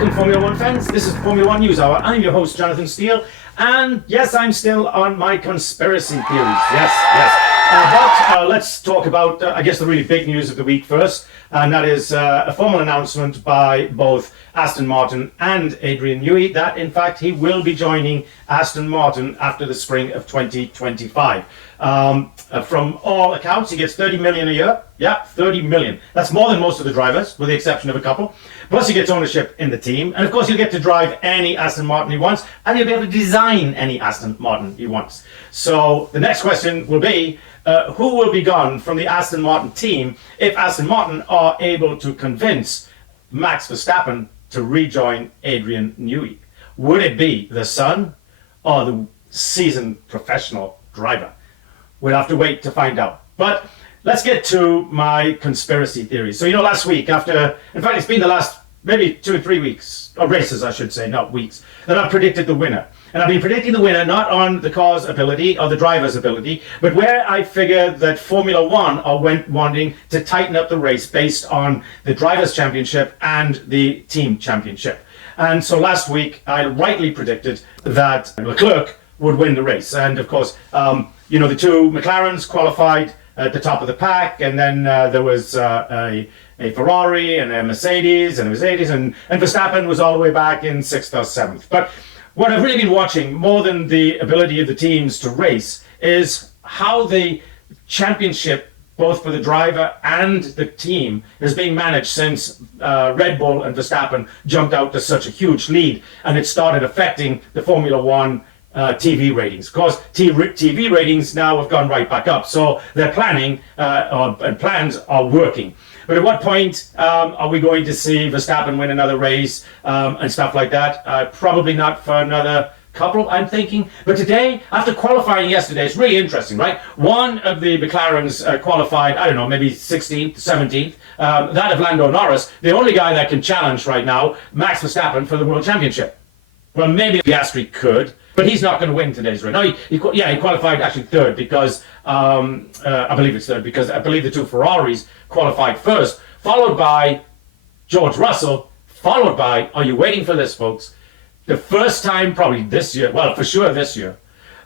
Welcome, Formula One fans. This is Formula One News Hour. I'm your host, Jonathan Steele. And yes, I'm still on my conspiracy theories. Yes. But let's talk about, I guess, the really big news of the week first. And that is a formal announcement by both Aston Martin and Adrian Newey that, in fact, he will be joining Aston Martin after the spring of 2025. From all accounts, he gets 30 million a year. Yeah, 30 million. That's more than most of the drivers, with the exception of a couple. Plus, he gets ownership in the team. And of course, he'll get to drive any Aston Martin he wants. And he'll be able to design any Aston Martin he wants. So the next question will be, who will be gone from the Aston Martin team if Aston Martin are able to convince Max Verstappen to rejoin Adrian Newey? Would it be the son or the seasoned professional driver? We'll have to wait to find out. But let's get to my conspiracy theories. So, last week in fact, it's been the last maybe 2 or 3 weeks, or races, I should say, not weeks, that I've predicted the winner. And I've been predicting the winner not on the car's ability or the driver's ability, but where I figure that Formula One are wanting to tighten up the race based on the driver's championship and the team championship. And so last week, I rightly predicted that Leclerc would win the race. And of course, the two McLarens qualified at the top of the pack, and then there was a Ferrari and a Mercedes and Verstappen was all the way back in 6th or 7th. But what I've really been watching more than the ability of the teams to race is how the championship, both for the driver and the team, is being managed since Red Bull and Verstappen jumped out to such a huge lead, and it started affecting the Formula One TV ratings. Of course, TV ratings now have gone right back up, so their planning and plans are working. But at what point are we going to see Verstappen win another race and stuff like that? Probably not for another couple, I'm thinking. But today, after qualifying yesterday, it's really interesting, right? One of the McLarens qualified, I don't know, maybe 16th, 17th. That of Lando Norris, the only guy that can challenge right now, Max Verstappen, for the World Championship. Well, maybe Piastri could, but he's not going to win today's race. No, he qualified actually third because, I believe it's third, because I believe the two Ferraris qualified first, followed by George Russell, followed by, are you waiting for this, folks? The first time probably this year, well, for sure this year,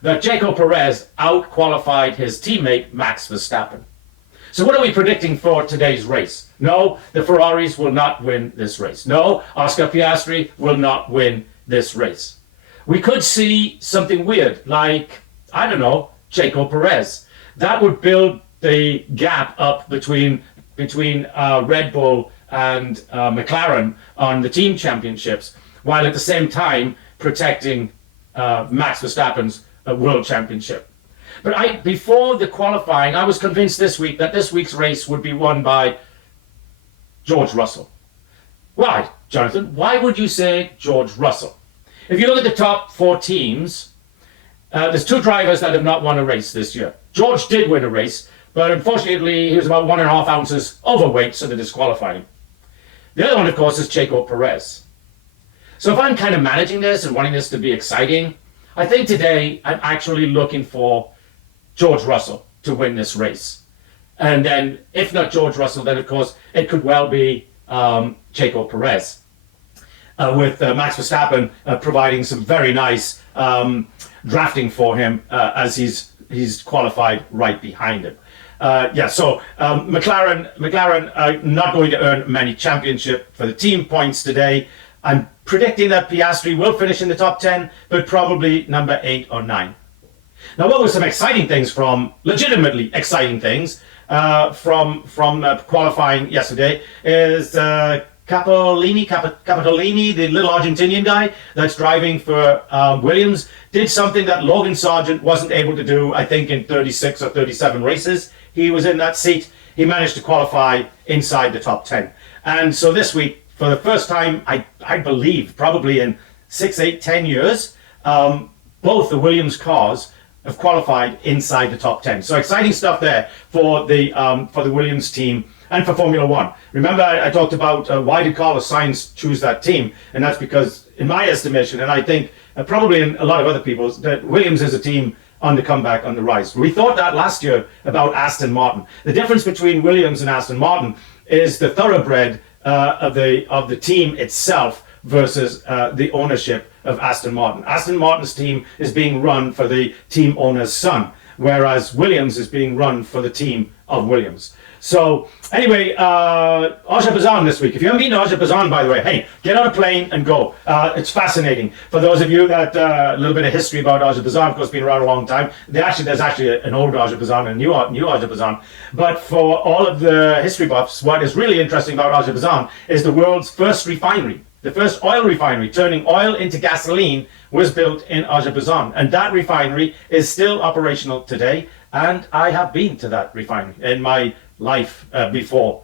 that Checo Perez out-qualified his teammate Max Verstappen. So what are we predicting for today's race? No, the Ferraris will not win this race. No, Oscar Piastri will not win this race. We could see something weird, like, I don't know, Checo Perez. That would build the gap up between Red Bull and McLaren on the team championships, while at the same time protecting Max Verstappen's world championship. But before the qualifying, I was convinced this week that this week's race would be won by George Russell. Why, Jonathan? Why would you say George Russell? If you look at the top 4 teams, there's 2 drivers that have not won a race this year. George did win a race, but unfortunately he was about 1.5 ounces overweight, so they disqualified him. The other one, of course, is Checo Perez. So if I'm kind of managing this and wanting this to be exciting, I think today I'm actually looking for George Russell to win this race. And then, if not George Russell, then of course it could well be Checo Perez, with Max Verstappen providing some very nice drafting for him as he's qualified right behind him. So McLaren are not going to earn many championship for the team points today. I'm predicting that Piastri will finish in the top 10, but probably number 8 or 9. Now, what were some exciting things legitimately exciting things from qualifying yesterday is Capitolini, the little Argentinian guy that's driving for Williams, did something that Logan Sargent wasn't able to do, I think, in 36 or 37 races. He was in that seat. He managed to qualify inside the top 10. And so this week, for the first time, I believe, probably in 6, 8, 10 years, both the Williams cars have qualified inside the top 10. So exciting stuff there for the Williams team and for Formula One. Remember, I talked about why did Carlos Sainz choose that team, and that's because, in my estimation, and I think probably in a lot of other people's, that Williams is a team on the comeback, on the rise. We thought that last year about Aston Martin. The difference between Williams and Aston Martin is the thoroughbred of the team itself versus the ownership of Aston Martin. Aston Martin's team is being run for the team owner's son, whereas Williams is being run for the team of Williams. So anyway, Azerbaijan this week. If you haven't been to Azerbaijan, by the way, hey, get on a plane and go. It's fascinating. For those of you that a little bit of history about Azerbaijan, of course, been around a long time. There's actually an old Azerbaijan and a new Azerbaijan. But for all of the history buffs, what is really interesting about Azerbaijan is the world's first refinery. The first oil refinery turning oil into gasoline was built in Azerbaijan. And that refinery is still operational today. And I have been to that refinery in my life before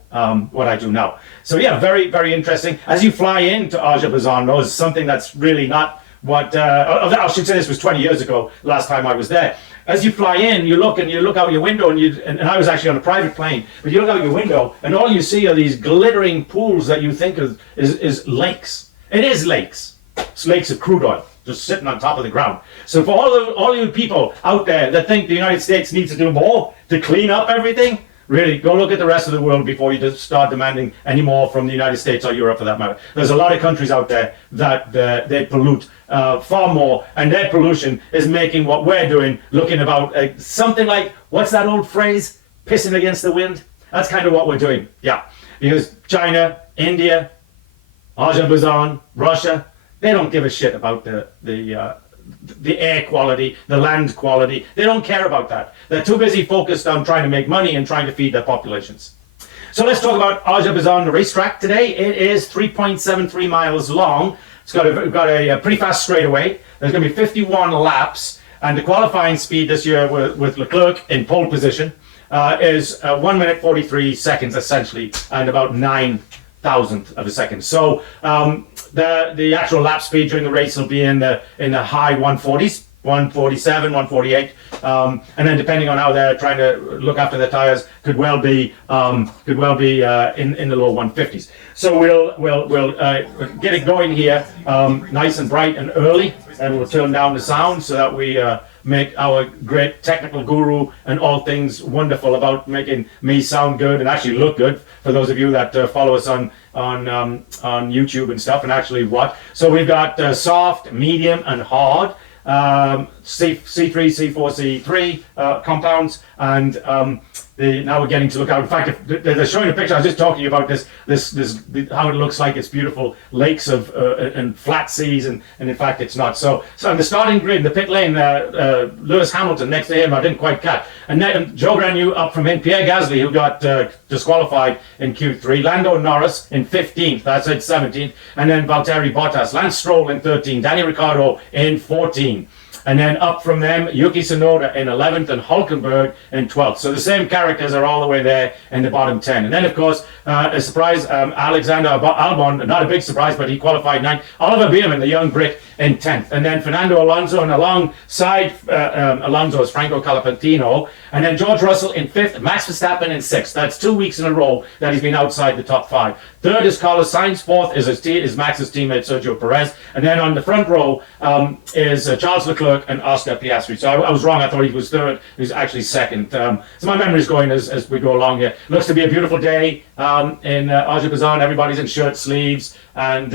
what I do now. So yeah, very, very interesting. As you fly into Azerbaijan, though, is something that's really not what, I should say this was 20 years ago, last time I was there. As you fly in, you look out your window, and I was actually on a private plane, but you look out your window, and all you see are these glittering pools that you think is lakes. It is lakes. It's lakes of crude oil, just sitting on top of the ground. So for all you people out there that think the United States needs to do more to clean up everything, really, go look at the rest of the world before you just start demanding any more from the United States or Europe for that matter. There's a lot of countries out there that they pollute far more, and their pollution is making what we're doing looking about something like, what's that old phrase? Pissing against the wind? That's kind of what we're doing, yeah. Because China, India, Azerbaijan, Russia, they don't give a shit about the air quality, the land quality. They don't care about that. They're too busy focused on trying to make money and trying to feed their populations. So let's talk about Azerbaijan, the racetrack today. It is 3.73 miles long. It's got a pretty fast straightaway. There's going to be 51 laps, and the qualifying speed this year with Leclerc in pole position is 1 minute 43 seconds essentially, and about 9,000th of a second. So the actual lap speed during the race will be in the high 140s, 147, 148, and then depending on how they're trying to look after their tires, could well be in the low 150s. So we'll get it going here, nice and bright and early, and we'll turn down the sound so that we make our great technical guru and all things wonderful about making me sound good and actually look good, for those of you that follow us on YouTube and stuff and actually watch. So we've got soft, medium and hard, C3, C4, C3 compounds, and now we're getting to look out. In fact, if they're showing a picture, I was just talking about this how it looks like it's beautiful lakes of and flat seas, and in fact it's not. So in the starting grid, the pit lane, Lewis Hamilton next to him, I didn't quite catch. And then Joe Granu up from him, Pierre Gasly, who got disqualified in Q3, Lando Norris in 15th, that's it, 17th, and then Valtteri Bottas, Lance Stroll in 13th, Danny Ricciardo in 14th. And then up from them, Yuki Tsunoda in 11th and Hulkenberg in 12th. So the same characters are all the way there in the bottom 10. And then, of course, a surprise, Alexander Albon, not a big surprise, but he qualified 9th. Oliver Bierman, the young Brit, in 10th. And then Fernando Alonso, and alongside Alonso is Franco Colapinto. And then George Russell in 5th, Max Verstappen in 6th. That's 2 weeks in a row that he's been outside the top 5. 3rd is Carlos Sainz. 4th is Max's teammate Sergio Perez. And then on the front row is Charles Leclerc and Oscar Piastri. So I was wrong. I thought he was 3rd. He's actually 2nd. So my memory's going as we go along here. Looks to be a beautiful day in Azerbaijan. Everybody's in shirt sleeves, and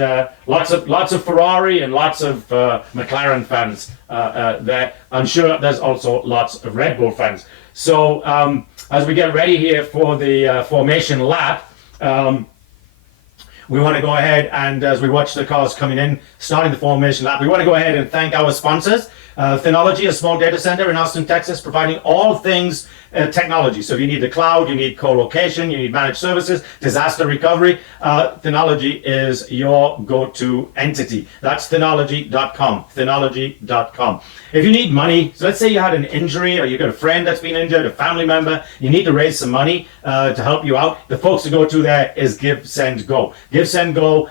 lots of Ferrari and lots of McLaren fans there. I'm sure there's also lots of Red Bull fans. So as we get ready here for the formation lap, we want to go ahead and, as we watch the cars coming in, starting the formation lap, we want to go ahead and thank our sponsors. Synology, a small data center in Austin, Texas, providing all things technology. So if you need the cloud, you need co-location, you need managed services, disaster recovery, Synology is your go-to entity. That's Synology.com, Synology.com. If you need money, so let's say you had an injury or you got a friend that's been injured, a family member, you need to raise some money to help you out, the folks to go to there is Give, Send, Go. Give, Send, Go,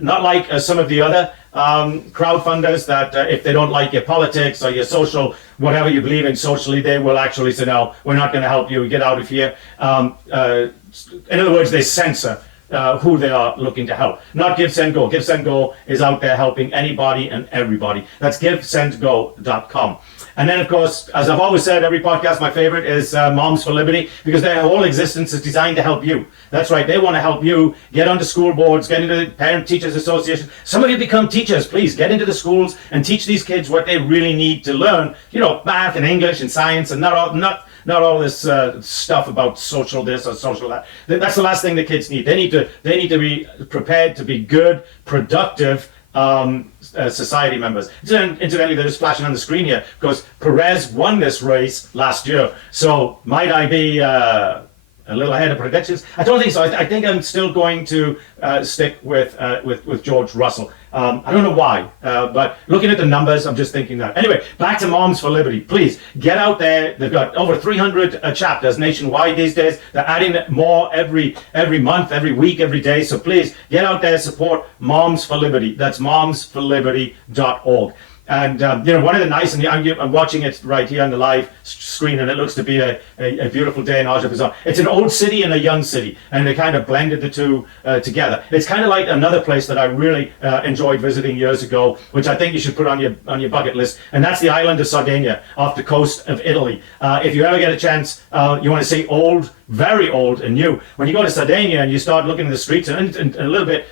not like some of the other crowdfunders that if they don't like your politics or your social, whatever you believe in socially, they will actually say, no, we're not going to help you, get out of here. In other words, they censor who they are looking to help. Not Give, Send, Go. Give, Send, Go is out there helping anybody and everybody. That's givesendgo.com. And then, of course, as I've always said, every podcast, my favorite is Moms for Liberty, because their whole existence is designed to help you. That's right. They want to help you get onto school boards, get into the Parent Teachers Association. Some of you become teachers. Please get into the schools and teach these kids what they really need to learn. You know, math and English and science, and not all this stuff about social this or social that. That's the last thing the kids need. They need to be prepared to be good, productive society members. Incidentally, they're just flashing on the screen here because Perez won this race last year. So might I be a little ahead of predictions? I don't think so. I think I'm still going to stick with George Russell. I don't know why, but looking at the numbers, I'm just thinking that. Anyway, back to Moms for Liberty. Please get out there. They've got over 300 chapters nationwide these days. They're adding more every month, every week, every day. So please get out there, support Moms for Liberty. That's momsforliberty.org. And one of the nice, and I'm watching it right here on the live screen, and it looks to be a beautiful day in Azerbaijan. It's an old city and a young city, and they kind of blended the two together. It's kind of like another place that I really enjoyed visiting years ago, which I think you should put on your bucket list, and that's the island of Sardinia, off the coast of Italy. If you ever get a chance, you want to see old, very old and new. When you go to Sardinia and you start looking at the streets, and a little bit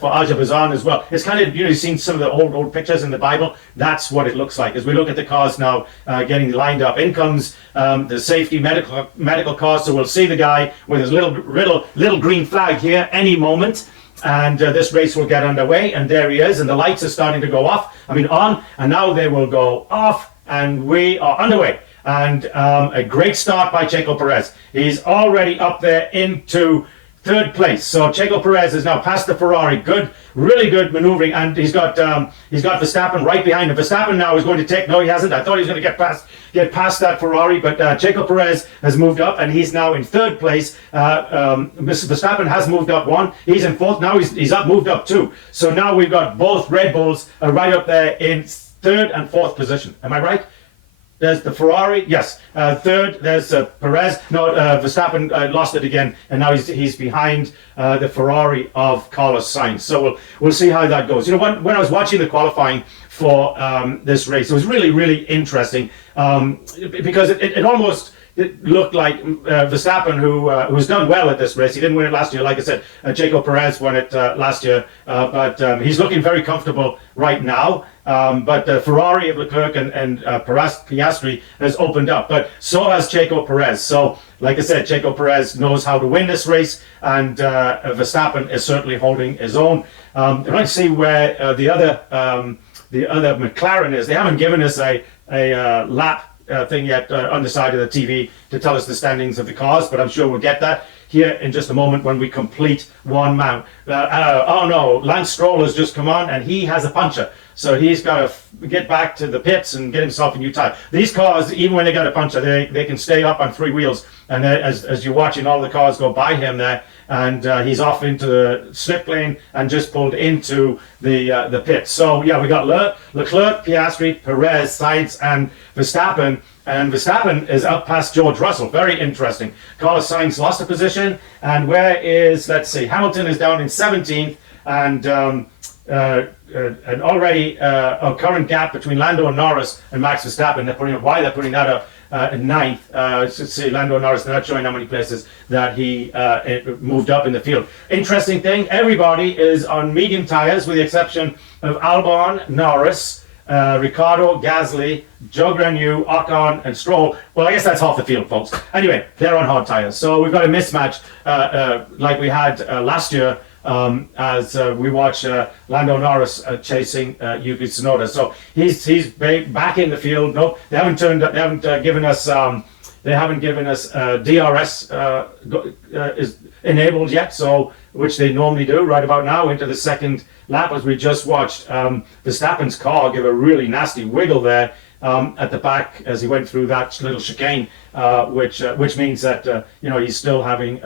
for Azerbaijan as well, it's kind of, you've seen some of the old pictures in the Bible. That's what it looks like. As we look at the cars now getting lined up, in comes the safety medical cars. So we'll see the guy with his little green flag here any moment. And this race will get underway, and there he is, and the lights are starting to go on, and now they will go off, and we are underway. And a great start by Checo Perez. He's already up there into third place. So Checo Perez is now past the Ferrari. Good, really good maneuvering, and he's got Verstappen right behind him. Verstappen now is going to take. No, he hasn't. I thought he was going to get past that Ferrari, but Checo Perez has moved up, and he's now in third place. Verstappen has moved up one. He's in fourth. Now he's moved up two. So now we've got both Red Bulls right up there in third and fourth position. Am I right? There's the Ferrari, yes. Third, there's Perez. No, Verstappen lost it again, and now he's behind the Ferrari of Carlos Sainz. So we'll see how that goes. You know, when I was watching the qualifying for this race, it was really, really interesting because it almost. It looked like Verstappen, who's done well at this race. He didn't win it last year. Like I said, Checo Perez won it last year. But he's looking very comfortable right now. But Ferrari of Leclerc and Piastri has opened up. But so has Checo Perez. So, like I said, Checo Perez knows how to win this race. And Verstappen is certainly holding his own. I'd like to see where the other McLaren is. They haven't given us a lap thing yet on the side of the TV to tell us the standings of the cars, but I'm sure we'll get that here in just a moment when we complete one mount. Oh no, Lance Stroll has just come on and he has a puncture. So he's got to get back to the pits and get himself a new tire. These cars, even when they got a puncture, they can stay up on three wheels. And as you're watching all the cars go by him there, and he's off into the slip lane and just pulled into the pit. So yeah, we got Leclerc, Piastri, Perez, Sainz, and Verstappen. And Verstappen is up past George Russell. Very interesting. Carlos Sainz lost a position. And where is, let's see, Hamilton is down in 17th. And already a current gap between Lando Norris and Max Verstappen. Why they're putting that up in ninth. See, Lando Norris, they're not showing how many places that he moved up in the field. Interesting thing, everybody is on medium tires with the exception of Albon, Norris, Ricciardo, Gasly, Joe Grenu, Ocon, and Stroll. Well, I guess that's half the field, folks. Anyway, they're on hard tires. So we've got a mismatch like we had last year as we watch Lando Norris chasing Yuki Tsunoda. So he's back in the field. No, they haven't given us DRS is enabled yet. So which they normally do right about now into the second lap, as we just watched Verstappen's car give a really nasty wiggle there at the back as he went through that little chicane, which means that he's still having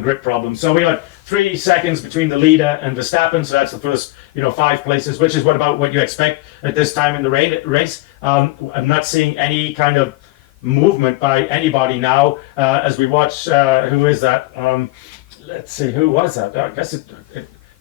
grip problems. So we got 3 seconds between the leader and Verstappen, so that's the first 5 places, which is what you expect at this time in the race. I'm not seeing any kind of movement by anybody now as we watch. Who is that? let's see, who was that? I guess it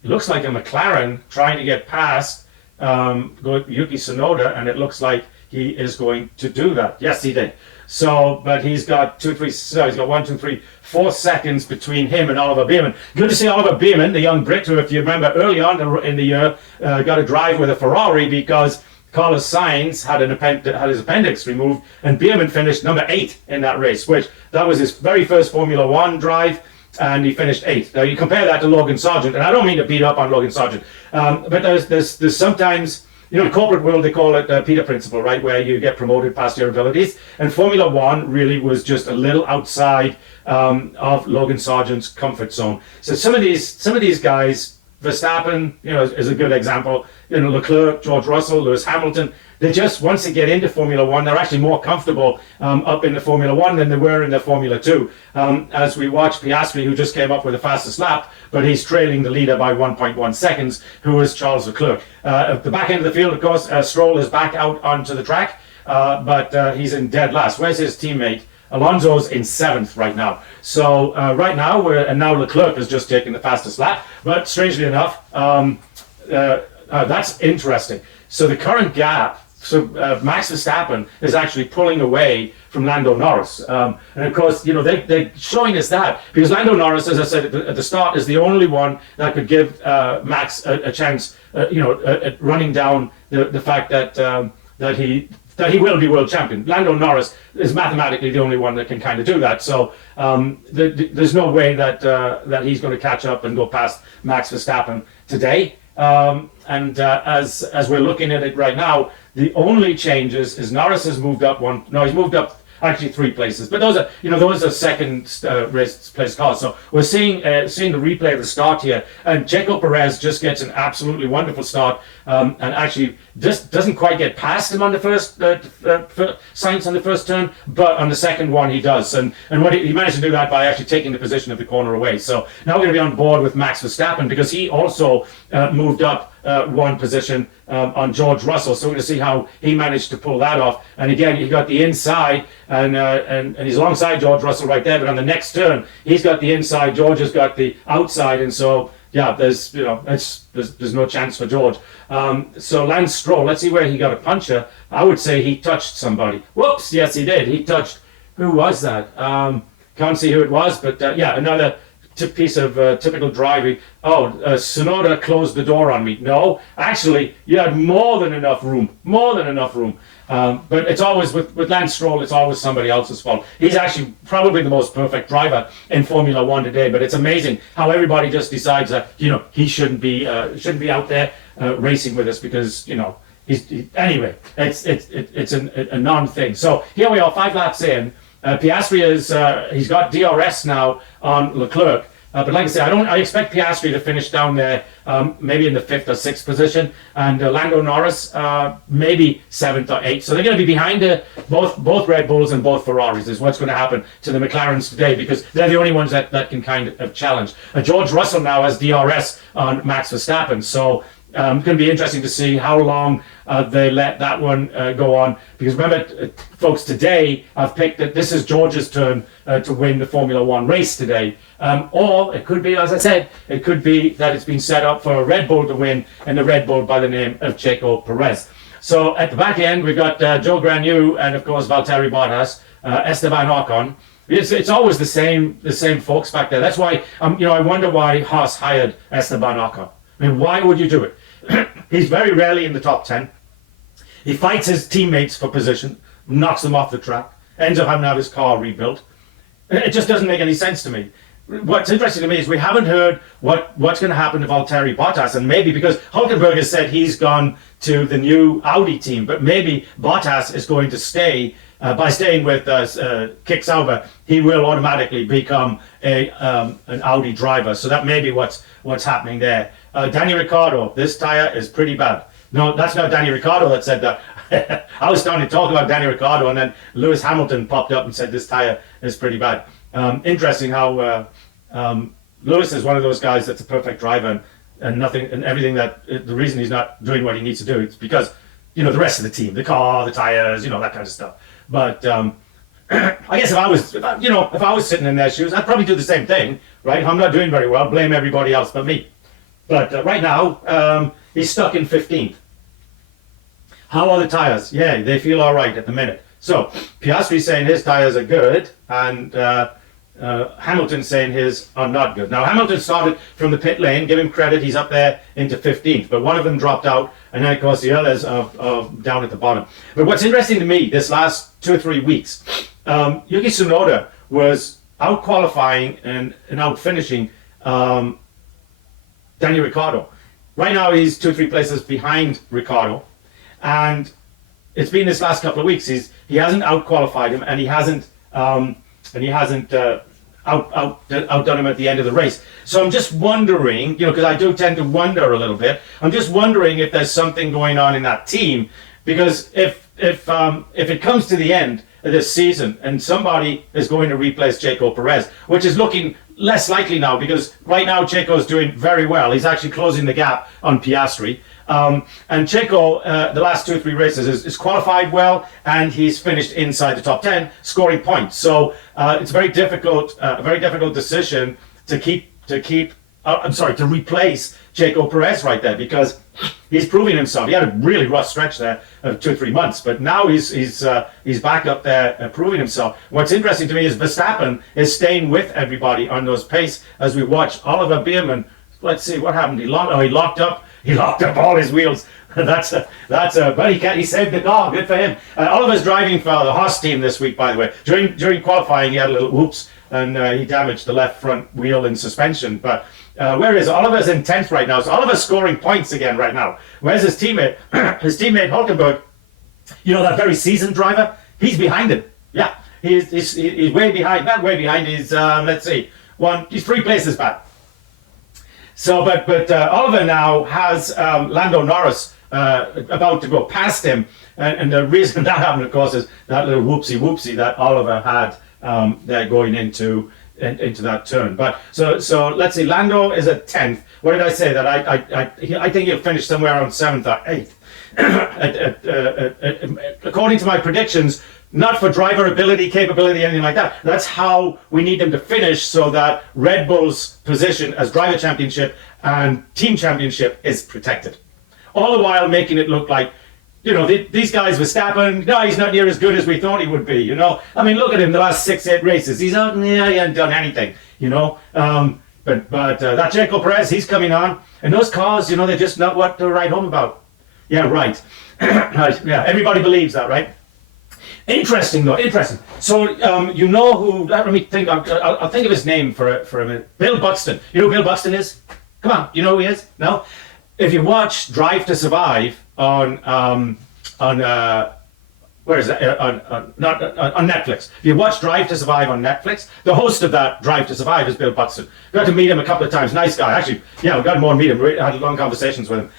looks like a McLaren trying to get past Yuki Tsunoda, and it looks like he is going to do that. Yes, he did. So, but he's got he's got 1, 2, 3, 4 seconds between him and Oliver Bearman. Good to see Oliver Bearman, the young Brit, who, if you remember, early on in the year, got a drive with a Ferrari because Carlos Sainz had his appendix removed, and Bearman finished number 8 in that race, that was his very first Formula One drive, and he finished 8th. Now you compare that to Logan Sargent, and I don't mean to beat up on Logan Sargent, but there's sometimes, in corporate world they call it Peter Principle, right, where you get promoted past your abilities, and Formula One really was just a little outside of Logan Sargent's comfort zone. So some of these guys, Verstappen, is a good example. Leclerc, George Russell, Lewis Hamilton. They just, once they get into Formula One, they're actually more comfortable up in the Formula One than they were in the Formula Two. As we watch Piastri, who just came up with the fastest lap, but he's trailing the leader by 1.1 seconds, who is Charles Leclerc. At the back end of the field, of course, Stroll is back out onto the track, but he's in dead last. Where's his teammate? Alonso's in 7th right now. So right now, now Leclerc has just taken the fastest lap. But strangely enough, that's interesting. So the current gap, Max Verstappen is actually pulling away from Lando Norris. And of course, they're showing us that because Lando Norris, as I said at the start, is the only one that could give Max a chance, at running down the fact that he will be world champion. Lando Norris is mathematically the only one that can kind of do that. So there's no way that he's going to catch up and go past Max Verstappen today. As we're looking at it right now, the only changes is Norris has moved up one. No, he's moved up actually 3 places, but those are second race place cars. So we're seeing the replay of the start here, and Checo Perez just gets an absolutely wonderful start, and actually just doesn't quite get past him on the first Sainz on the first turn, but on the second one he does, and what he managed to do that by actually taking the position of the corner away. So now we're going to be on board with Max Verstappen because he also moved up one position on George Russell. So we're going to see how he managed to pull that off. And again, he got the inside, and he's alongside George Russell right there. But on the next turn, he's got the inside. George has got the outside, and so yeah, there's no chance for George. So Lance Stroll, let's see where he got a puncture. I would say he touched somebody. Whoops! Yes, he did. He touched. Who was that? Can't see who it was, but yeah, another piece of typical driving. Tsunoda closed the door on me. No, actually, you had more than enough room. But it's always, with Lance Stroll, it's always somebody else's fault. He's actually probably the most perfect driver in Formula One today, but it's amazing how everybody just decides that, he shouldn't be out there racing with us because, anyway, it's a non-thing. So here we are, 5 laps in. Piastri he's got DRS now on Leclerc. But like I said, I expect Piastri to finish down there, maybe in the 5th or 6th position, and Lando Norris maybe 7th or 8th. So they're going to be behind both Red Bulls and both Ferraris. Is what's going to happen to the McLarens today because they're the only ones that can kind of challenge. George Russell now has DRS on Max Verstappen, so it's going to be interesting to see how long they let that one go on. Because remember, folks, today I've picked that this is George's turn to win the Formula One race today. Or it could be, as I said, it could be that it's been set up for a Red Bull to win, and the Red Bull by the name of Checo Perez. So at the back end, we've got Joe Granu and, of course, Valtteri Bottas, Esteban Ocon. It's always the same folks back there. That's why, I wonder why Haas hired Esteban Ocon. I mean, why would you do it? He's very rarely in the top 10. He fights his teammates for position, knocks them off the track, ends up having to have his car rebuilt. It just doesn't make any sense to me. What's interesting to me is we haven't heard what's going to happen to Valtteri Bottas, and maybe because Hulkenberg has said he's gone to the new Audi team, but maybe Bottas is going to stay. By staying with Kick Sauber, he will automatically become an Audi driver. So that may be what's happening there. Danny Ricciardo, this tire is pretty bad. No, that's not Danny Ricciardo that said that. I was starting to talk about Danny Ricciardo, and then Lewis Hamilton popped up and said this tire is pretty bad. Interesting how Lewis is one of those guys that's a perfect driver, and everything the reason he's not doing what he needs to do is because the rest of the team, the car, the tires, that kind of stuff. But I guess if I was sitting in their shoes, I'd probably do the same thing, right? I'm not doing very well. Blame everybody else but me. But right now, he's stuck in 15th. How are the tires? Yeah, they feel all right at the minute. So Piastri's saying his tires are good, and Hamilton's saying his are not good. Now Hamilton started from the pit lane. Give him credit; he's up there into 15th. But one of them dropped out, and then of course the others are down at the bottom. But what's interesting to me this last 2 or 3 weeks, Yuki Tsunoda was out qualifying and out finishing Daniel Ricciardo. Right now he's 2 or 3 places behind Ricciardo, and it's been this last couple of weeks. He hasn't out qualified him, and he hasn't outdone him at the end of the race. So I'm just wondering, because I do tend to wonder a little bit. I'm just wondering if there's something going on in that team, because if it comes to the end of this season and somebody is going to replace Checo Perez, which is looking less likely now, because right now Checo's doing very well. He's actually closing the gap on Piastri. And Checo, the last 2 or 3 races, is qualified well, and he's finished inside the top 10, scoring points. So it's a very difficult decision to replace Checo Perez right there, because he's proving himself. He had a really rough stretch there of 2 or 3 months, but now he's back up there proving himself. What's interesting to me is Verstappen is staying with everybody on those pace as we watch Oliver Bierman. Let's see what happened. He locked up all his wheels. But he saved the car. Good for him. Oliver's driving for the Haas team this week, by the way. During qualifying, he had a little whoops, and he damaged the left front wheel in suspension. But where is Oliver's in 10th right now? So Oliver's scoring points again right now. Where's his teammate? His teammate Hulkenberg, that very seasoned driver, he's behind him. Yeah, he's way behind. Not way behind. He's he's 3 places back. So, but Oliver now has Lando Norris about to go past him, and the reason that happened, of course, is that little whoopsie that Oliver had there going into that turn. But so let's see, Lando is at 10th. What did I say? That I think he'll finish somewhere around 7th or 8th. According to my predictions. Not for driver ability, capability, anything like that. That's how we need them to finish, so that Red Bull's position as driver championship and team championship is protected. All the while making it look like, these guys, Verstappen, no, he's not near as good as we thought he would be, I mean, look at him the last 6-8 races. He hasn't done anything, But that Checo Perez, he's coming on. And those cars, they're just not what to write home about. Yeah, right. Yeah, everybody believes that, right? Interesting. So, who, let me think, I'll think of his name for a minute. Bill Buxton. You know who Bill Buxton is? Come on, you know who he is? No? If you watch Drive to Survive on where is that? On Netflix. If you watch Drive to Survive on Netflix, the host of that Drive to Survive is Bill Buxton. Got to meet him a couple of times. Nice guy. Actually, we got to more meet him. We had long conversations with him.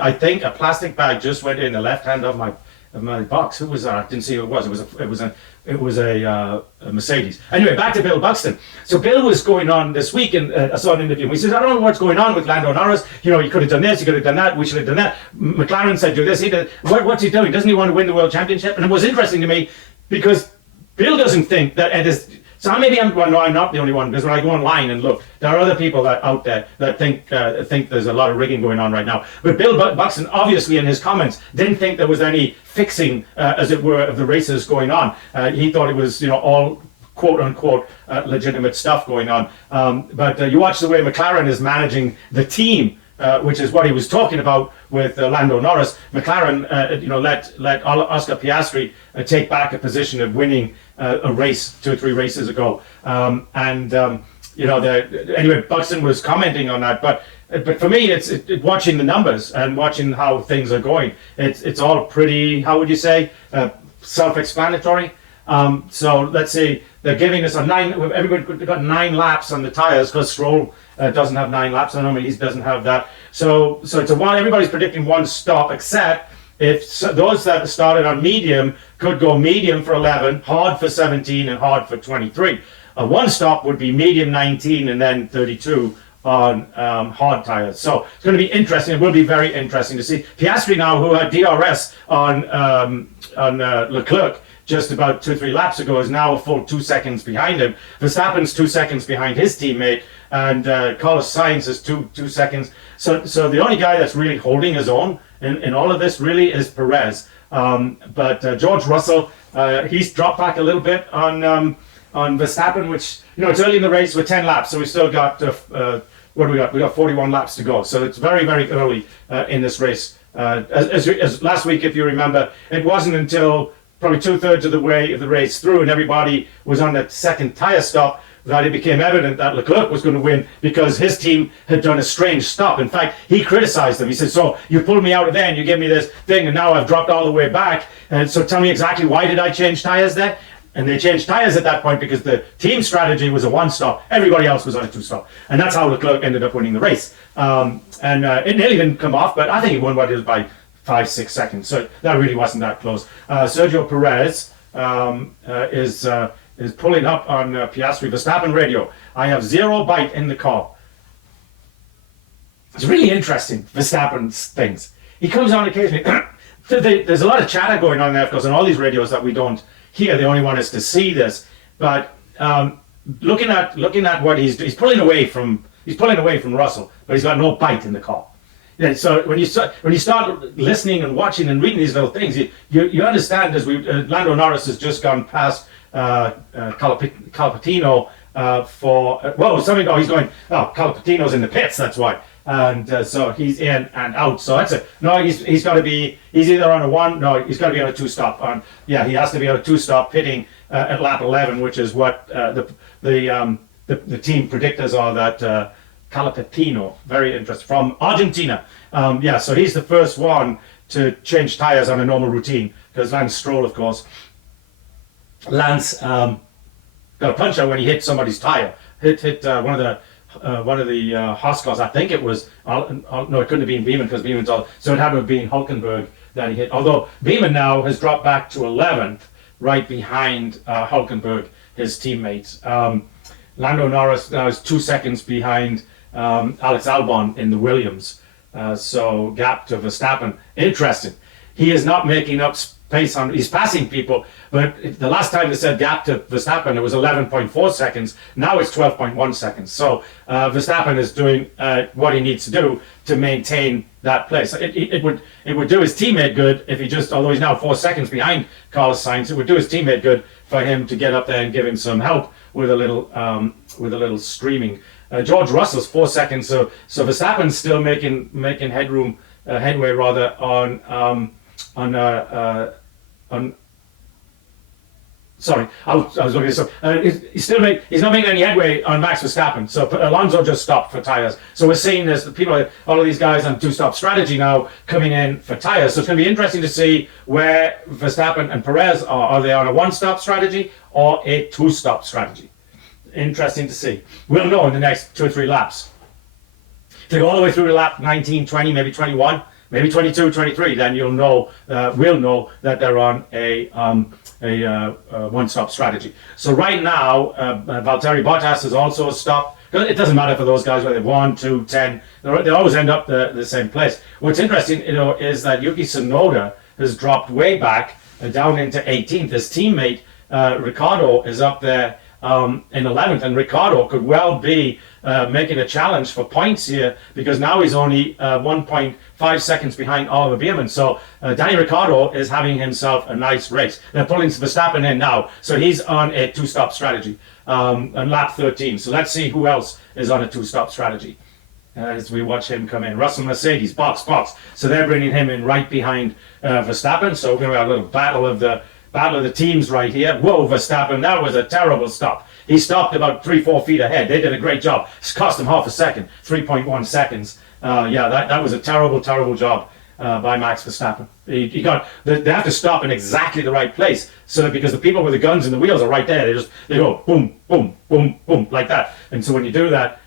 I think a plastic bag just went in the left hand of my box. Who was that? I didn't see who it was. It was a Mercedes. Anyway, back to Bill Buxton. So Bill was going on this week, and I saw an interview. He says, I don't know what's going on with Lando Norris. He could have done this, he could have done that, we should have done that. McLaren said do this, he did. What's he doing? Doesn't he want to win the world championship? And it was interesting to me because Bill doesn't think that it is. So maybe I'm not the only one, because when I go online and look, there are other people out there that think there's a lot of rigging going on right now. But Bill Buxton, obviously, in his comments, didn't think there was any fixing, as it were, of the races going on. He thought it was, all quote unquote legitimate stuff going on. But you watch the way McLaren is managing the team. Which is what he was talking about with Lando Norris. McLaren, let Oscar Piastri take back a position of winning a race 2 or 3 races ago. Anyway, Buxton was commenting on that. But for me, it's watching the numbers and watching how things are going. It's all pretty, how would you say, self-explanatory. So let's see, they're giving us everybody got 9 laps on the tires, because Stroll doesn't have 9 laps on him, he doesn't have that. So it's everybody's predicting 1 stop, except if those that started on medium could go medium for 11, hard for 17, and hard for 23. A 1 stop would be medium 19 and then 32 on hard tires. So it's going to be interesting. It will be very interesting to see. Piastri now, who had DRS on Leclerc just about 2-3 laps ago, is now a full 2 seconds behind him. Verstappen's 2 seconds behind his teammate, and Carlos Sainz is two seconds. So the only guy that's really holding his own in all of this really is Perez. But George Russell, he's dropped back a little bit on Verstappen, which, it's early in the race with 10 laps, so we still got what do we got? We got 41 laps to go, so it's very, very early in this race. As last week, if you remember, it wasn't until probably 2/3 of the way of the race through, and everybody was on that second tire stop, that it became evident that Leclerc was going to win because his team had done a strange stop. In fact, he criticized them. He said, so you pulled me out of there and you gave me this thing, and now I've dropped all the way back. And so tell me exactly, why did I change tires there? And they changed tires at that point because the team strategy was a 1-stop. Everybody else was on a 2-stop. And that's how Leclerc ended up winning the race. It nearly didn't come off, but I think he won what it was by 5-6 seconds. So that really wasn't that close. Sergio Perez is pulling up on Piastri. Verstappen radio. I have 0 bite in the car. It's really interesting, Verstappen's things. He comes on occasionally. There's a lot of chatter going on there, of course, on all these radios that we don't hear. They only want us to see this. But looking at what he's pulling away from Russell, but he's got no bite in the car. Yeah, so when you start listening and watching and reading these little things, you understand, as Lando Norris has just gone past Calapatino he's going, Calapatino's in the pits, that's why. And so he's in and out. So he's got to be, he's either on he's got to be on a 2-stop. He has to be on a 2-stop pitting at lap 11, which is what the team predictors are, that Calapatino, very interesting, from Argentina. So he's the first one to change tires on a normal routine, because Lance Stroll, of course, got a punch out when he hit somebody's tire. Hit one of the Haas cars. I think it was. No, it couldn't have been Beeman, because Beeman's all. So it had to have been Hulkenberg that he hit. Although Beeman now has dropped back to 11th, right behind Hulkenberg, his teammate. Lando Norris now is 2 seconds behind Alex Albon in the Williams. So gap to Verstappen. Interesting. He is not making up space he's passing people, but the last time they said gap to Verstappen, it was 11.4 seconds. Now it's 12.1 seconds. So Verstappen is doing what he needs to do to maintain that place. It would do his teammate good if he although he's now 4 seconds behind Carlos Sainz, it would do his teammate good for him to get up there and give him some help with a little streaming. George Russell's 4 seconds, so Verstappen's still making headway rather sorry, I was looking at this. He's not making any headway on Max Verstappen. So Alonso just stopped for tires. So we're seeing this. All of these guys on 2-stop strategy now coming in for tires. So it's going to be interesting to see where Verstappen and Perez are. Are they on a 1-stop strategy or a 2-stop strategy? Interesting to see. We'll know in the next 2 or 3 laps. If they go all the way through to lap 19, 20, maybe 21, maybe 22, 23, then we'll know that they're on a 1-stop strategy. So right now, Valtteri Bottas has also stopped. It doesn't matter for those guys whether they've 1, 2, 10. They always end up the same place. What's interesting, is that Yuki Tsunoda has dropped way back down into 18th. His teammate Ricciardo is up there in 11th, and Ricciardo could well be making a challenge for points here, because now he's only 1.5 seconds behind Oliver Bierman. So Danny Ricciardo is having himself a nice race. They're pulling Verstappen in now, so he's on a 2-stop strategy on lap 13. So let's see who else is on a 2-stop strategy as we watch him come in. Russell, Mercedes, box. So they're bringing him in right behind Verstappen. So we're going to have a little battle of the teams right here. Whoa, Verstappen, that was a terrible stop. He stopped about 3-4 feet ahead. They did a great job. It cost him half a second, 3.1 seconds. That was a terrible job by Max Verstappen. They have to stop in exactly the right place, so that, because the people with the guns and the wheels are right there, they go boom, boom, boom, boom, like that. And so when you do that,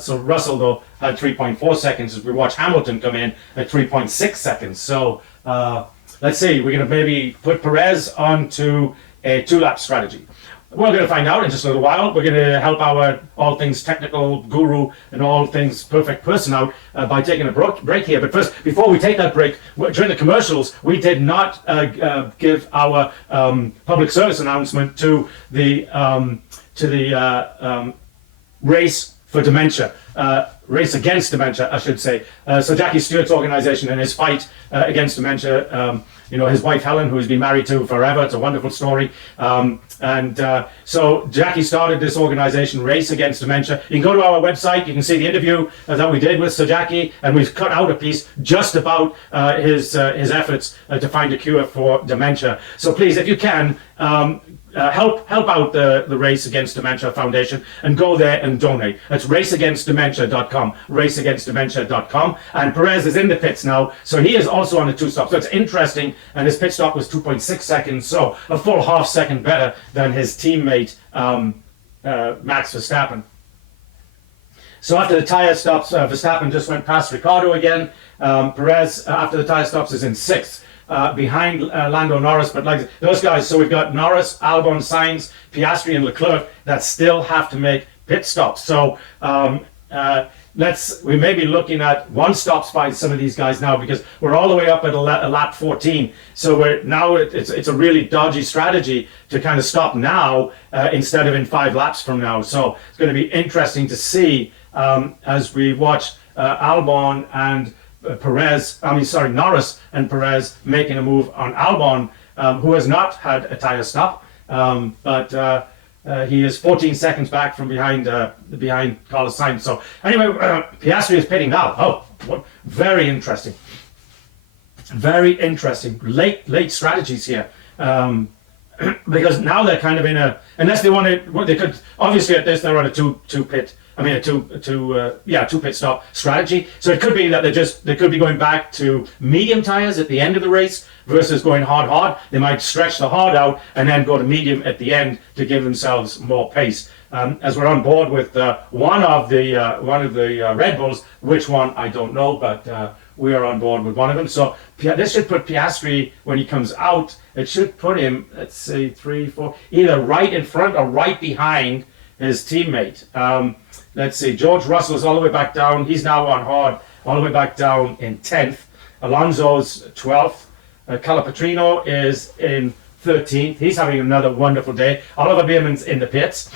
so Russell though had 3.4 seconds as we watch Hamilton come in at 3.6 seconds. So let's see, we're going to maybe put Perez onto a 2-lap strategy. we're going to find out in just a little while. We're going to help our all things technical guru and all things perfect person out by taking a break here. But first, before we take that break, during the commercials, we did not give our public service announcement to the race for dementia. Race against dementia, I should say. So Jackie Stewart's organization and his fight against dementia, his wife Helen, who he's been married to forever, it's a wonderful story. So Jackie started this organization, Race Against Dementia. You can go to our website, you can see the interview that we did with Sir Jackie, and we've cut out a piece just about his efforts to find a cure for dementia. So please, if you can, help out the Race Against Dementia Foundation and go there and donate. That's raceagainstdementia.com, raceagainstdementia.com. And Perez is in the pits now, so he is also on the 2-stop. So it's interesting, and his pit stop was 2.6 seconds, so a full half second better than his teammate Max Verstappen. So after the tyre stops, Verstappen just went past Ricciardo again. Perez, after the tyre stops, is in 6th. Behind Lando Norris, but like those guys, so we've got Norris, Albon, Sainz, Piastri, and Leclerc that still have to make pit stops. So we may be looking at 1 stops by some of these guys now, because we're all the way up at a lap 14. So it's a really dodgy strategy to kind of stop now instead of in 5 laps from now. So it's going to be interesting to see as we watch Albon and Norris and Perez making a move on Albon, who has not had a tyre stop, but he is 14 seconds back from behind Carlos Sainz. So anyway, Piastri is pitting now. Oh, very interesting. Very interesting. Late strategies here. Because now they're kind of in a, unless they wanted, they could, obviously at this they're on a two pit stop strategy. So it could be that they could be going back to medium tires at the end of the race versus going hard. They might stretch the hard out and then go to medium at the end to give themselves more pace. As we're on board with one of the Red Bulls, which one I don't know, but we are on board with one of them. So this should put Piastri, when he comes out, it should put him, let's say 3, 4, either right in front or right behind his teammate. Let's see, George Russell's all the way back down. He's now on hard, all the way back down in 10th. Alonso's 12th. Calapatrino is in 13th. He's having another wonderful day. Oliver Bierman's in the pits.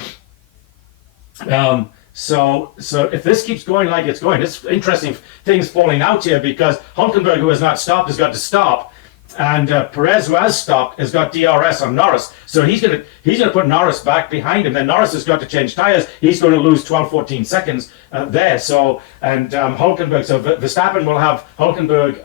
So if this keeps going like it's going, it's interesting things falling out here, because Hulkenberg, who has not stopped, has got to stop. And Perez, who has stopped, has got DRS on Norris. So he's gonna put Norris back behind him. Then Norris has got to change tires. He's going to lose 12, 14 seconds there. So, and Hulkenberg, so Verstappen will have Hulkenberg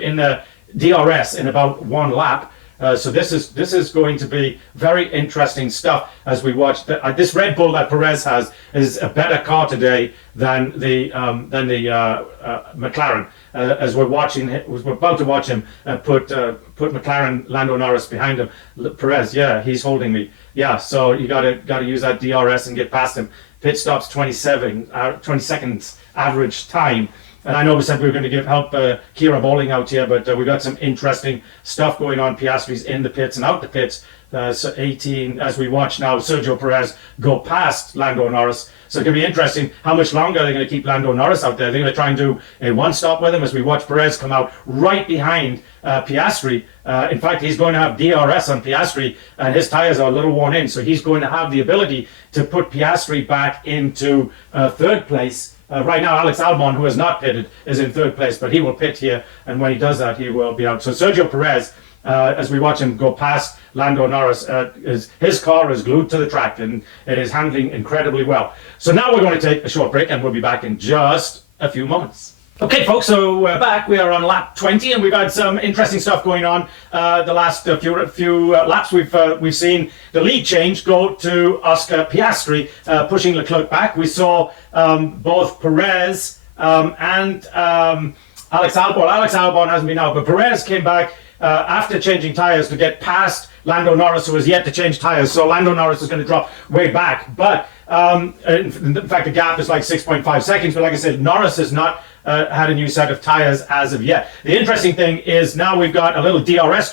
in the DRS in about 1 lap. So this is going to be very interesting stuff as we watch. This Red Bull that Perez has is a better car today than the McLaren. As we're about to watch him put McLaren Lando Norris behind him. Perez, yeah, he's holding me. Yeah, so you gotta use that DRS and get past him. Pit stops 20 seconds average time. And I know we said we were going to help Kira Bowling out here, but we've got some interesting stuff going on. Piastri's in the pits and out the pits. So 18, as we watch now, Sergio Perez go past Lando Norris. So it's going to be interesting how much longer they're going to keep Lando Norris out there. They're going to try and do a 1-stop with him as we watch Perez come out right behind Piastri. In fact, he's going to have DRS on Piastri, and his tires are a little worn in. So he's going to have the ability to put Piastri back into 3rd place. Right now, Alex Albon, who has not pitted, is in 3rd place, but he will pit here, and when he does that, he will be out. So Sergio Perez, as we watch him go past Lando Norris, his car is glued to the track, and it is handling incredibly well. So now we're going to take a short break, and we'll be back in just a few moments. Okay, folks, so we're back. We are on lap 20, and we've had some interesting stuff going on. The last few laps, we've seen the lead change go to Oscar Piastri, pushing Leclerc back. We saw both Perez and Alex Albon. Alex Albon hasn't been out, but Perez came back after changing tires to get past Lando Norris, who has yet to change tires. So Lando Norris is going to drop way back. But in fact, the gap is like 6.5 seconds. But like I said, Norris has not had a new set of tires as of yet. The interesting thing is now we've got a little DRS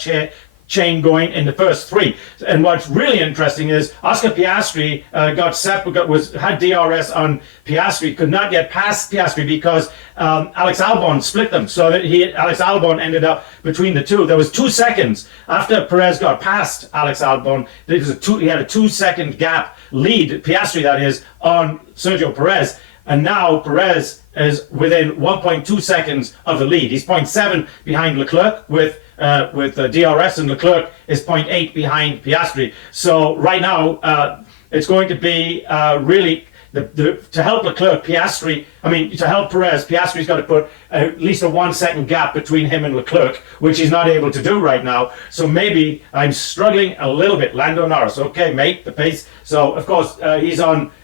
chain going in the first three. And what's really interesting is Oscar Piastri had DRS on Piastri, could not get past Piastri because Alex Albon split them. So that Alex Albon ended up between the two. There was 2 seconds after Perez got past Alex Albon. He had a 2-second gap lead, Piastri that is, on Sergio Perez. And now Perez is within 1.2 seconds of the lead. He's 0.7 behind Leclerc with DRS, and Leclerc is 0.8 behind Piastri. So right now, it's going to be really to help Leclerc, to help Perez, Piastri's got to put at least a 1 second gap between him and Leclerc, which he's not able to do right now. So maybe I'm struggling a little bit. Lando Norris, okay, mate, the pace. So of course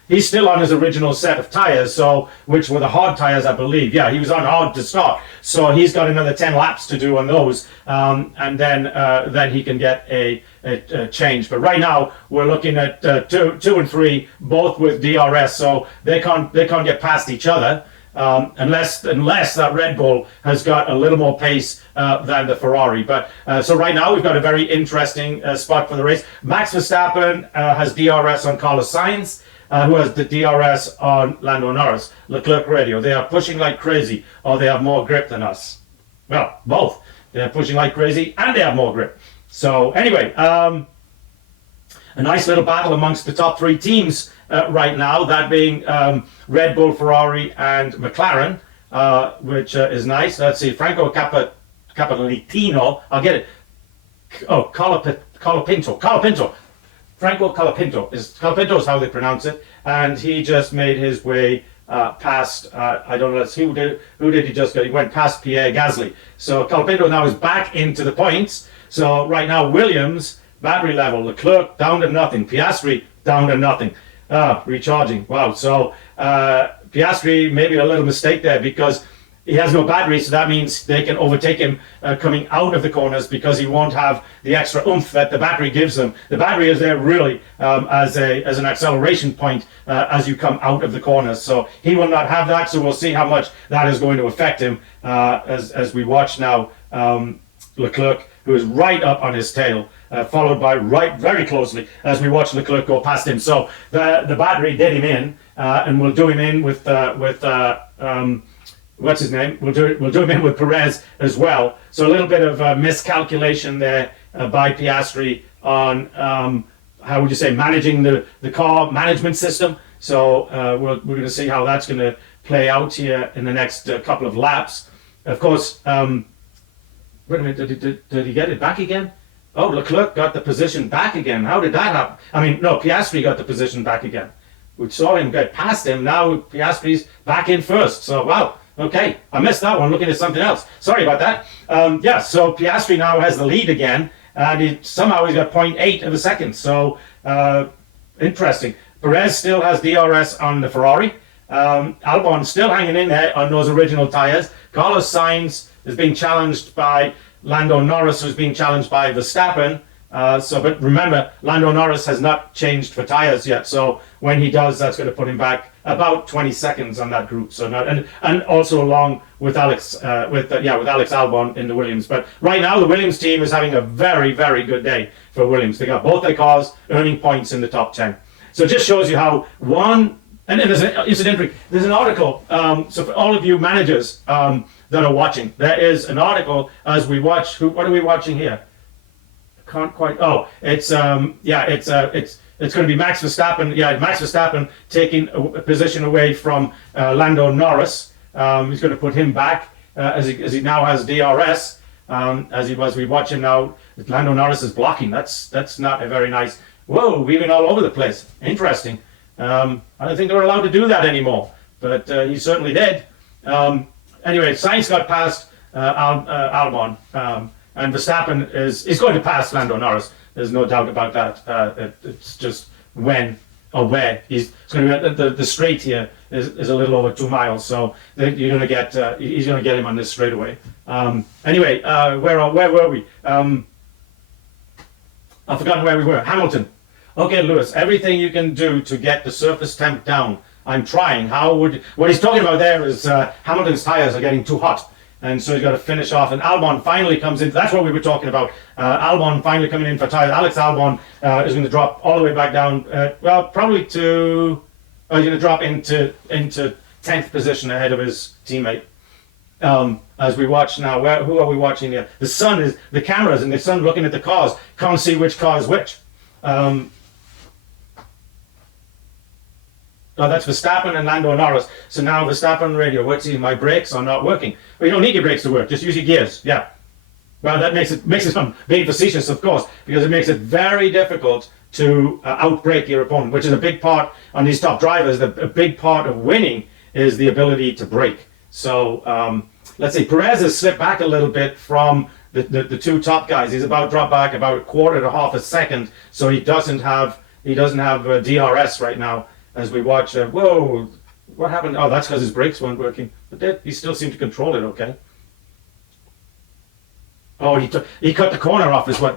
he's still on his original set of tires, which were the hard tires, I believe. Yeah, he was on hard to start. So he's got another 10 laps to do on those, and then he can get a change. But right now we're looking at 2 and 3, both with DRS, so they can't get past each other unless that Red Bull has got a little more pace than the Ferrari. But so right now we've got a very interesting spot for the race. Max Verstappen has DRS on Carlos Sainz, who has the DRS on Lando Norris. Leclerc Radio, they are pushing like crazy, or they have more grip than us. Well, both. They're pushing like crazy and they have more grip. So anyway, a nice little battle amongst the top 3 teams right now, that being Red Bull, Ferrari, and McLaren, which is nice. Let's see, Franco Capitolino, I'll get it. Oh, Colapinto. Franco Colapinto is how they pronounce it, and he just made his way past, I don't know, who did he just get? He went past Pierre Gasly. So Colapinto now is back into the points. So right now, Williams, battery level, Leclerc down to nothing, Piastri down to nothing. Recharging, wow. So Piastri, maybe a little mistake there because he has no battery, so that means they can overtake him coming out of the corners because he won't have the extra oomph that the battery gives them. The battery is there really as an acceleration point as you come out of the corners. So he will not have that, so we'll see how much that is going to affect him as we watch now Leclerc, who is right up on his tail, followed by very closely as we watch Leclerc go past him. So the battery did him in, and we'll do him in with what's his name? We'll do him in with Perez as well. So a little bit of miscalculation there by Piastri on how would you say, managing the car management system. So we're going to see how that's going to play out here in the next couple of laps. Of course, wait a minute, did he get it back again? Oh, Leclerc got the position back again. How did that happen? I mean, no, Piastri got the position back again. We saw him get past him. Now Piastri's back in first. So, wow. Okay, I missed that one, looking at something else. Sorry about that. Yeah, so Piastri now has the lead again, and somehow he's got 0.8 of a second. So, interesting. Perez still has DRS on the Ferrari. Albon still hanging in there on those original tyres. Carlos Sainz is being challenged by Lando Norris, who's being challenged by Verstappen. But remember, Lando Norris has not changed for tyres yet. So when he does, that's going to put him back about 20 seconds on that group. So and also along with Alex Albon in the Williams. But right now, the Williams team is having a very, very good day for Williams. They got both their cars earning points in the top 10. So it just shows you how there's an article. So for all of you managers that are watching, there is an article as we watch. What are we watching here? Can't quite. Oh, it's going to be Max Verstappen. Yeah, Max Verstappen taking a position away from Lando Norris. He's going to put him back as he now has DRS. As we watch him now, Lando Norris is blocking. That's not a very nice. Whoa, weaving all over the place. Interesting. I don't think they're allowed to do that anymore, but he certainly did. Anyway, Sainz got past Albon. And Verstappen is going to pass Lando Norris. There's no doubt about that. It's just when or where he's going to get the straight here is a little over 2 miles. So he's going to get him on this straightaway. Anyway, where were we? I've forgotten where we were. Hamilton. Okay, Lewis. Everything you can do to get the surface temp down. I'm trying. What he's talking about there is Hamilton's tires are getting too hot. and so he's got to finish off. And Albon finally comes in. That's what we were talking about. Albon finally coming in for tires. Alex Albon is going to drop all the way back down. Well, probably to. He's going to drop into 10th position ahead of his teammate. As we watch now, who are we watching here? The cameras and the sun looking at the cars. Can't see which car is which. Oh, that's Verstappen and Lando Norris. So now Verstappen radio, what's he? My brakes are not working. Well, you don't need your brakes to work. Just use your gears. Yeah. Well, that makes it being facetious, of course, because it makes it very difficult to outbrake your opponent, which is a big part on these top drivers. A big part of winning is the ability to brake. So let's see. Perez has slipped back a little bit from the two top guys. He's about dropped back about a quarter to half a second. So he doesn't have DRS right now. As we watch, whoa, what happened? Oh, that's because his brakes weren't working. But he still seemed to control it okay. Oh, he cut the corner off. That's what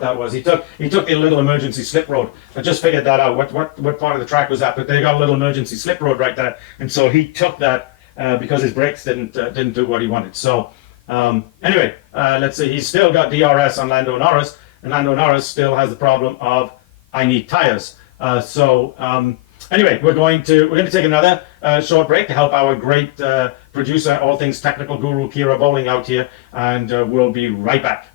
that was. He took the little emergency slip road. I just figured that out. What part of the track was that? But they got a little emergency slip road right there, and so he took that because his brakes didn't do what he wanted. So anyway, let's see. He's still got DRS on Lando Norris, and Lando Norris still has the problem of I need tires. Anyway, we're going to take another short break to help our great producer, all things technical guru, Kira Bowling out here, and we'll be right back.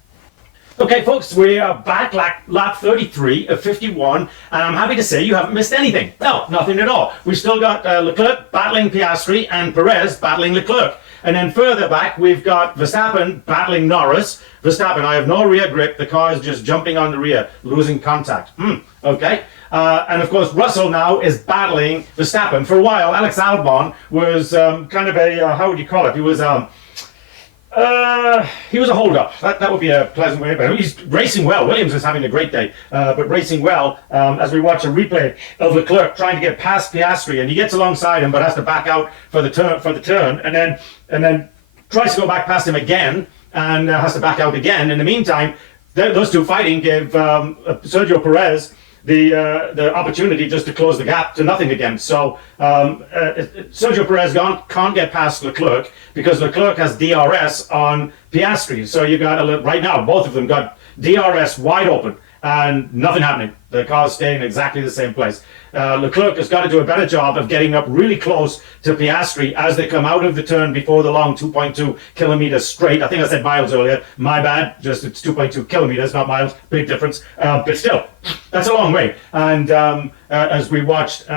Okay, folks, we are back, lap 33 of 51, and I'm happy to say you haven't missed anything. No, nothing at all. We've still got Leclerc battling Piastri and Perez battling Leclerc. And then further back, we've got Verstappen battling Norris. Verstappen, I have no rear grip. The car is just jumping on the rear, losing contact. Okay. And of course, Russell now is battling Verstappen. For a while, Alex Albon was kind of a, how would you call it? He was a hold-up. That would be a pleasant way. But he's racing well. Williams is having a great day, but racing well. As we watch a replay of Leclerc trying to get past Piastri, and he gets alongside him, but has to back out for the turn, and then tries to go back past him again, and has to back out again. In the meantime, those two fighting gave Sergio Perez the opportunity just to close the gap to nothing again. So Sergio Perez can't get past Leclerc because Leclerc has DRS on Piastri. So you got right now, both of them got DRS wide open and nothing happening. The car's staying in exactly the same place. Leclerc has got to do a better job of getting up really close to Piastri as they come out of the turn before the long 2.2 kilometers straight. I think I said miles earlier. My bad. Just it's 2.2 kilometers, not miles. Big difference. But still, that's a long way. And as we watched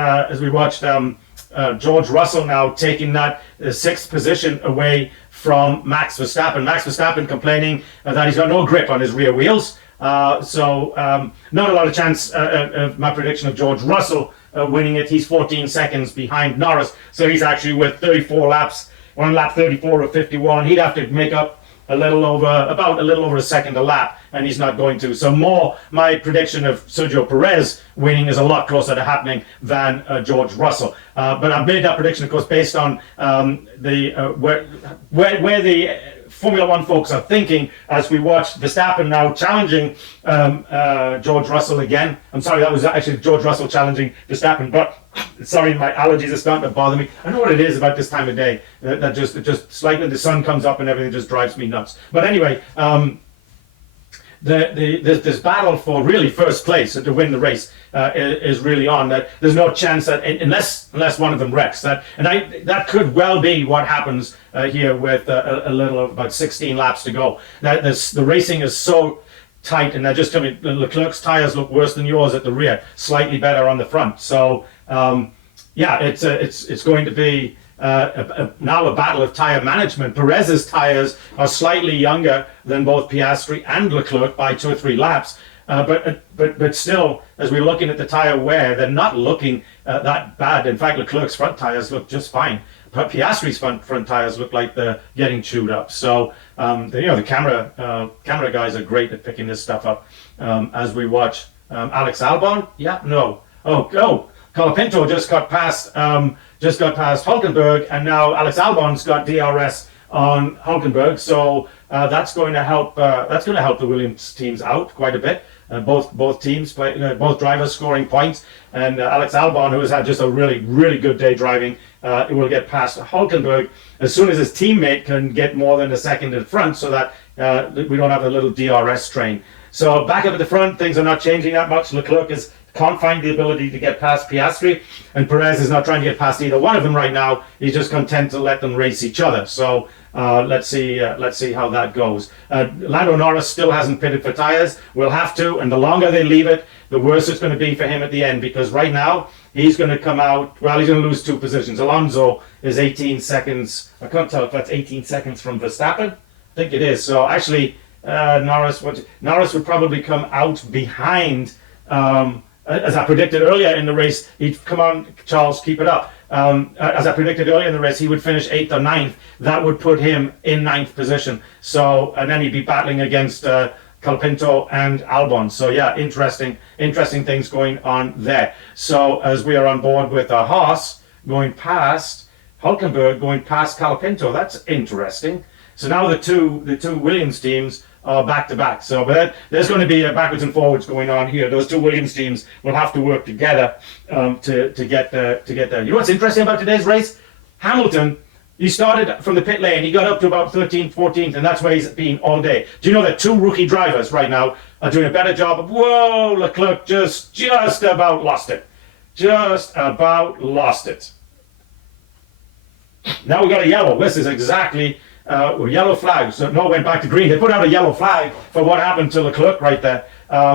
George Russell now taking that sixth position away from Max Verstappen. Max Verstappen complaining that he's got no grip on his rear wheels. So not a lot of chance of my prediction of George Russell winning it. He's 14 seconds behind Norris. So he's actually with 34 laps, on lap 34 of 51. He'd have to make up about a little over a second a lap, and he's not going to. So my prediction of Sergio Perez winning is a lot closer to happening than George Russell. But I've made that prediction, of course, based on where the Formula One folks are thinking as we watch Verstappen now challenging George Russell again. I'm sorry, that was actually George Russell challenging Verstappen, but sorry, my allergies are starting to bother me. I know what it is about this time of day. That just slightly the sun comes up and everything just drives me nuts. But anyway, this battle for really first place and to win the race is really on. That there's no chance that unless one of them wrecks, that could well be what happens here with a little of about 16 laps to go. The racing is so tight, and just tell me Leclerc's tires look worse than yours at the rear, slightly better on the front. So yeah, it's going to be now a battle of tire management. Perez's tires are slightly younger than both Piastri and Leclerc by 2 or 3 laps, but still, as we're looking at the tire wear, they're not looking that bad. In fact, Leclerc's front tires look just fine. But Piastri's front tires look like they're getting chewed up. So the camera guys are great at picking this stuff up. As we watch Alex Albon, Colapinto just got past Hulkenberg, and now Alex Albon's got DRS on Hulkenberg. So that's going to help. That's going to help the Williams teams out quite a bit. Both teams play, both drivers scoring points, and Alex Albon, who has had just a really good day driving, will get past Hulkenberg as soon as his teammate can get more than a second in front, so that we don't have a little DRS train. So back up at the front, things are not changing that much. Leclerc can't find the ability to get past Piastri, and Perez is not trying to get past either one of them right now. He's just content to let them race each other. So let's see how that goes. Lando Norris still hasn't pitted for tires. We'll have to, and the longer they leave it, the worse it's going to be for him at the end, because right now he's going to come out. Well, he's going to lose 2 positions. Alonso is 18 seconds. I can't tell if that's 18 seconds from Verstappen. I think it is. So actually, Norris would probably come out behind. As I predicted earlier in the race, he'd come on, Charles, keep it up. As I predicted earlier in the race, he would finish 8th or 9th. That would put him in 9th position. So, and then he'd be battling against Colapinto and Albon. So yeah, interesting things going on there. So as we are on board with Haas going past Hulkenberg, going past Colapinto, that's interesting. So now the two Williams teams are back to back. So, but there's going to be a backwards and forwards going on here. Those two Williams teams will have to work together to get there. You know what's interesting about today's race? Hamilton, he started from the pit lane. He got up to about 13th, 14th, and that's where he's been all day. Do you know that 2 rookie drivers right now are doing a better job of? Whoa, Leclerc just about lost it. Just about lost it. Now we got a yellow. This is exactly. Yellow flag. So no, went back to green. They put out a yellow flag for what happened to Leclerc right there,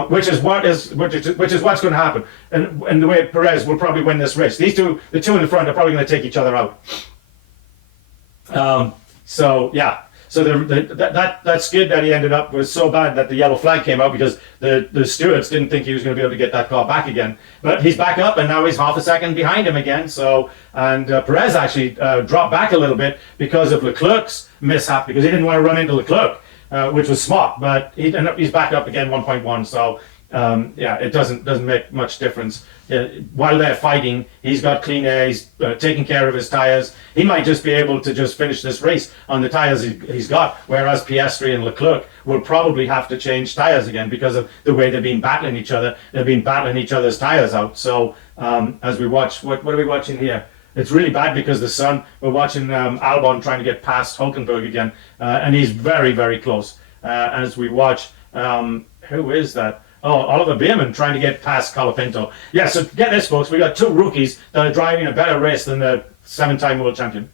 which is what's going to happen. And the way Perez will probably win this race. The two in the front are probably going to take each other out. So yeah. So that skid that he ended up was so bad that the yellow flag came out, because the stewards didn't think he was going to be able to get that car back again. But he's back up, and now he's half a second behind him again. So Perez actually dropped back a little bit because of Leclerc's mishap, because he didn't want to run into Leclerc, which was smart. But he's back up again 1.1. So yeah, it doesn't make much difference. While they're fighting, he's got clean air, he's taking care of his tires. He might just be able to just finish this race on the tires he's got, whereas Piastri and Leclerc will probably have to change tires again because of the way they've been battling each other. They've been battling each other's tires out. So as we watch, what are we watching here? It's really bad because the sun, we're watching Albon trying to get past Hulkenberg again, and he's very close. As we watch, who is that? Oh, Oliver Bierman trying to get past Colapinto. Yeah, so get this, folks. We got 2 rookies that are driving a better race than the 7-time world champion.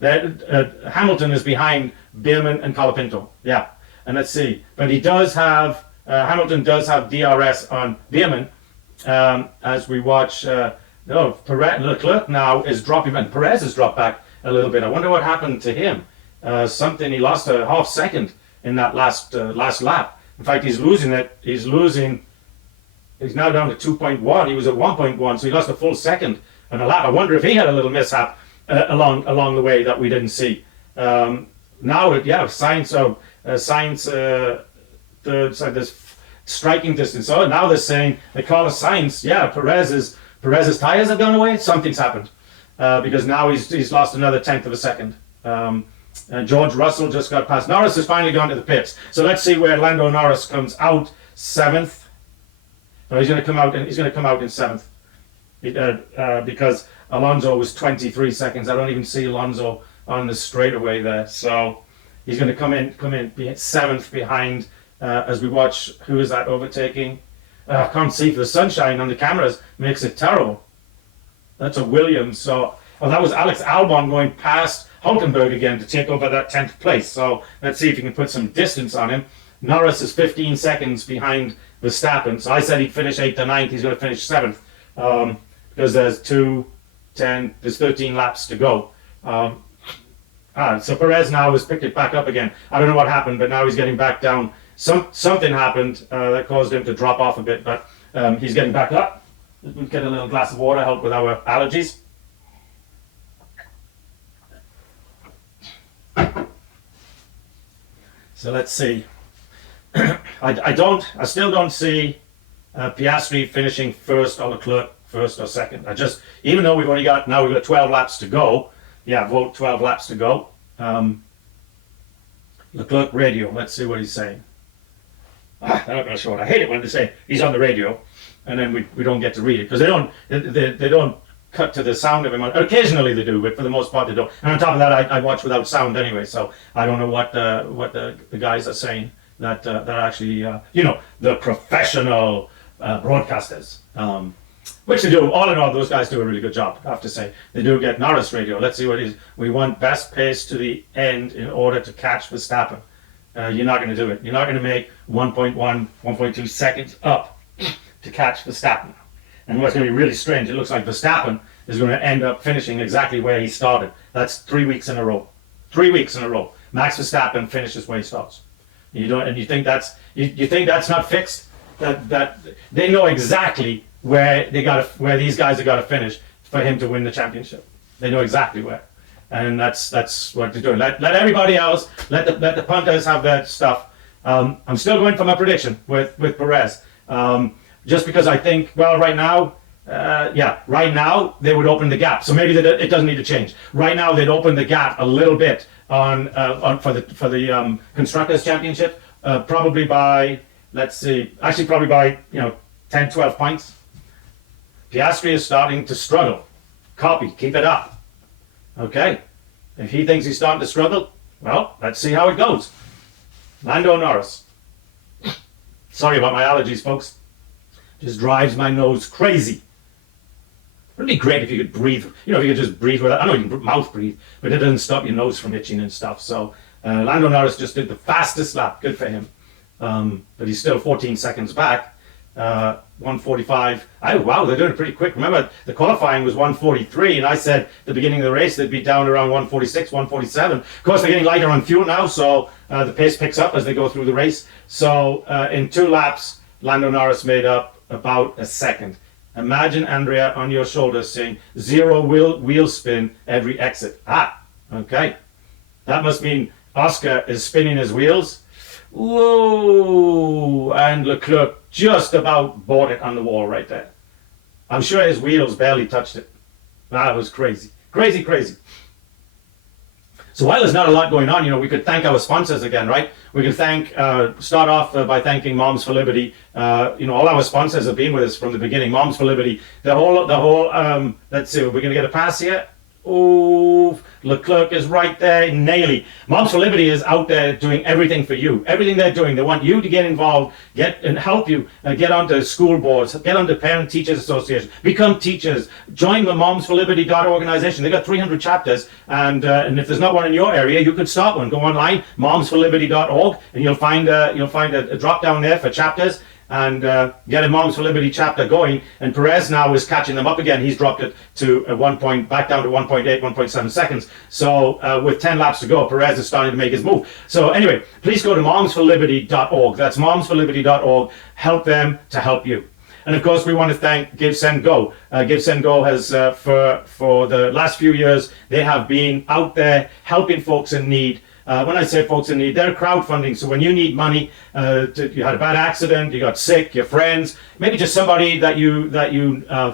Hamilton is behind Bierman and Colapinto. Yeah, and let's see. But he does have, Hamilton does have DRS on Bierman. As we watch, Leclerc now is dropping, and Perez has dropped back a little bit. I wonder what happened to him. He lost a half second in that last lap. In fact, he's losing it. He's now down to 2.1. He was at 1.1, so he lost a full second and a lap. I wonder if he had a little mishap along the way that we didn't see. Now, Sainz, this striking distance. So now they're saying, they call us Sainz. Yeah, Perez's tires have gone away. Something's happened because now he's lost another 10th of a second. And George Russell just got past. Norris has finally gone to the pits. So let's see where Lando Norris comes out 7th. No, he's going to come out. He's going to come out in 7th because Alonso was 23 seconds. I don't even see Alonso on the straightaway there. So he's going to come in 7th behind. As we watch, who is that overtaking? I can't see for the sunshine on the cameras. Makes it terrible. That's a Williams. So that was Alex Albon going past Hulkenberg again to take over that 10th place. So let's see if you can put some distance on him. Norris is 15 seconds behind Verstappen. So I said he'd finish 8th or 9th. He's going to finish 7th because there's 13 laps to go. So Perez now has picked it back up again. I don't know what happened, but now he's getting back down. Something happened that caused him to drop off a bit, but he's getting back up. We'll get a little glass of water, help with our allergies. So let's see. I still don't see Piastri finishing first or Leclerc first or second. Even though we've got 12 laps to go. Yeah, vote 12 laps to go. Leclerc radio. Let's see what he's saying. They're not going to show it. I hate it when they say he's on the radio, and then we don't get to read it because they don't cut to the sound of him. Occasionally they do, but for the most part they don't. And on top of that, I watch without sound anyway, so I don't know what the guys are saying that are actually the professional broadcasters. Which they do. All in all, those guys do a really good job, I have to say. They do get Norris radio. Let's see what it is. We want best pace to the end in order to catch Verstappen. You're not going to do it. You're not going to make 1.1, 1.2 seconds up to catch Verstappen. And what's going to be really strange, it looks like Verstappen is going to end up finishing exactly where he started. That's 3 weeks in a row. 3 weeks in a row. Max Verstappen finishes where he starts. You think that's not fixed? That they know exactly where these guys have got to finish for him to win the championship. They know exactly where, and that's what they're doing. Let everybody else, let the punters have their stuff. I'm still going for my prediction with Perez, just because I think right now they would open the gap. So maybe it doesn't need to change. Right now they'd open the gap a little bit on for the constructors championship, probably by probably by 10, 12 points. Piastri is starting to struggle. Copy, keep it up. Okay. If he thinks he's starting to struggle, well, let's see how it goes. Lando Norris. Sorry about my allergies, folks. Just drives my nose crazy. Wouldn't it be great if you could breathe? If you could just breathe without, I know you can mouth breathe, but it doesn't stop your nose from itching and stuff. So Lando Norris just did the fastest lap. Good for him. But he's still 14 seconds back. 145. Wow, they're doing it pretty quick. Remember, the qualifying was 143, and I said at the beginning of the race they'd be down around 146, 147. Of course, they're getting lighter on fuel now, so the pace picks up as they go through the race. So in 2 laps, Lando Norris made up about a second. Imagine, Andrea, on your shoulders saying 0 wheel spin every exit. Okay. That must mean Oscar is spinning his wheels. Whoa! And Leclerc just about bought it on the wall right there. I'm sure his wheels barely touched it. That was crazy. Crazy, crazy. So while there's not a lot going on, we could thank our sponsors again, right? We can start off by thanking Moms for Liberty. All our sponsors have been with us from the beginning. Moms for Liberty. The whole, let's see, we're going to get a pass here. Oh, Leclerc is right there, naily. Moms for Liberty is out there doing everything for you. Everything they're doing, they want you to get involved, and help you get onto school boards, get onto Parent Teachers Association, become teachers, join the Moms for Liberty organization. They've got 300 chapters, and if there's not one in your area, you could start one. Go online, momsforliberty.org, and you'll find a drop down there for chapters. And get a Moms for Liberty chapter going, and Perez now is catching them up again. He's dropped it to back down to 1.8, 1.7 seconds. So with 10 laps to go, Perez is starting to make his move. So anyway, please go to momsforliberty.org. That's momsforliberty.org. Help them to help you. And of course, we want to thank Give Send Go. Give Send Go has, for the last few years, they have been out there helping folks in need. When I say folks in need, they're crowdfunding. So when you need money, you had a bad accident, you got sick, your friends, maybe just somebody that you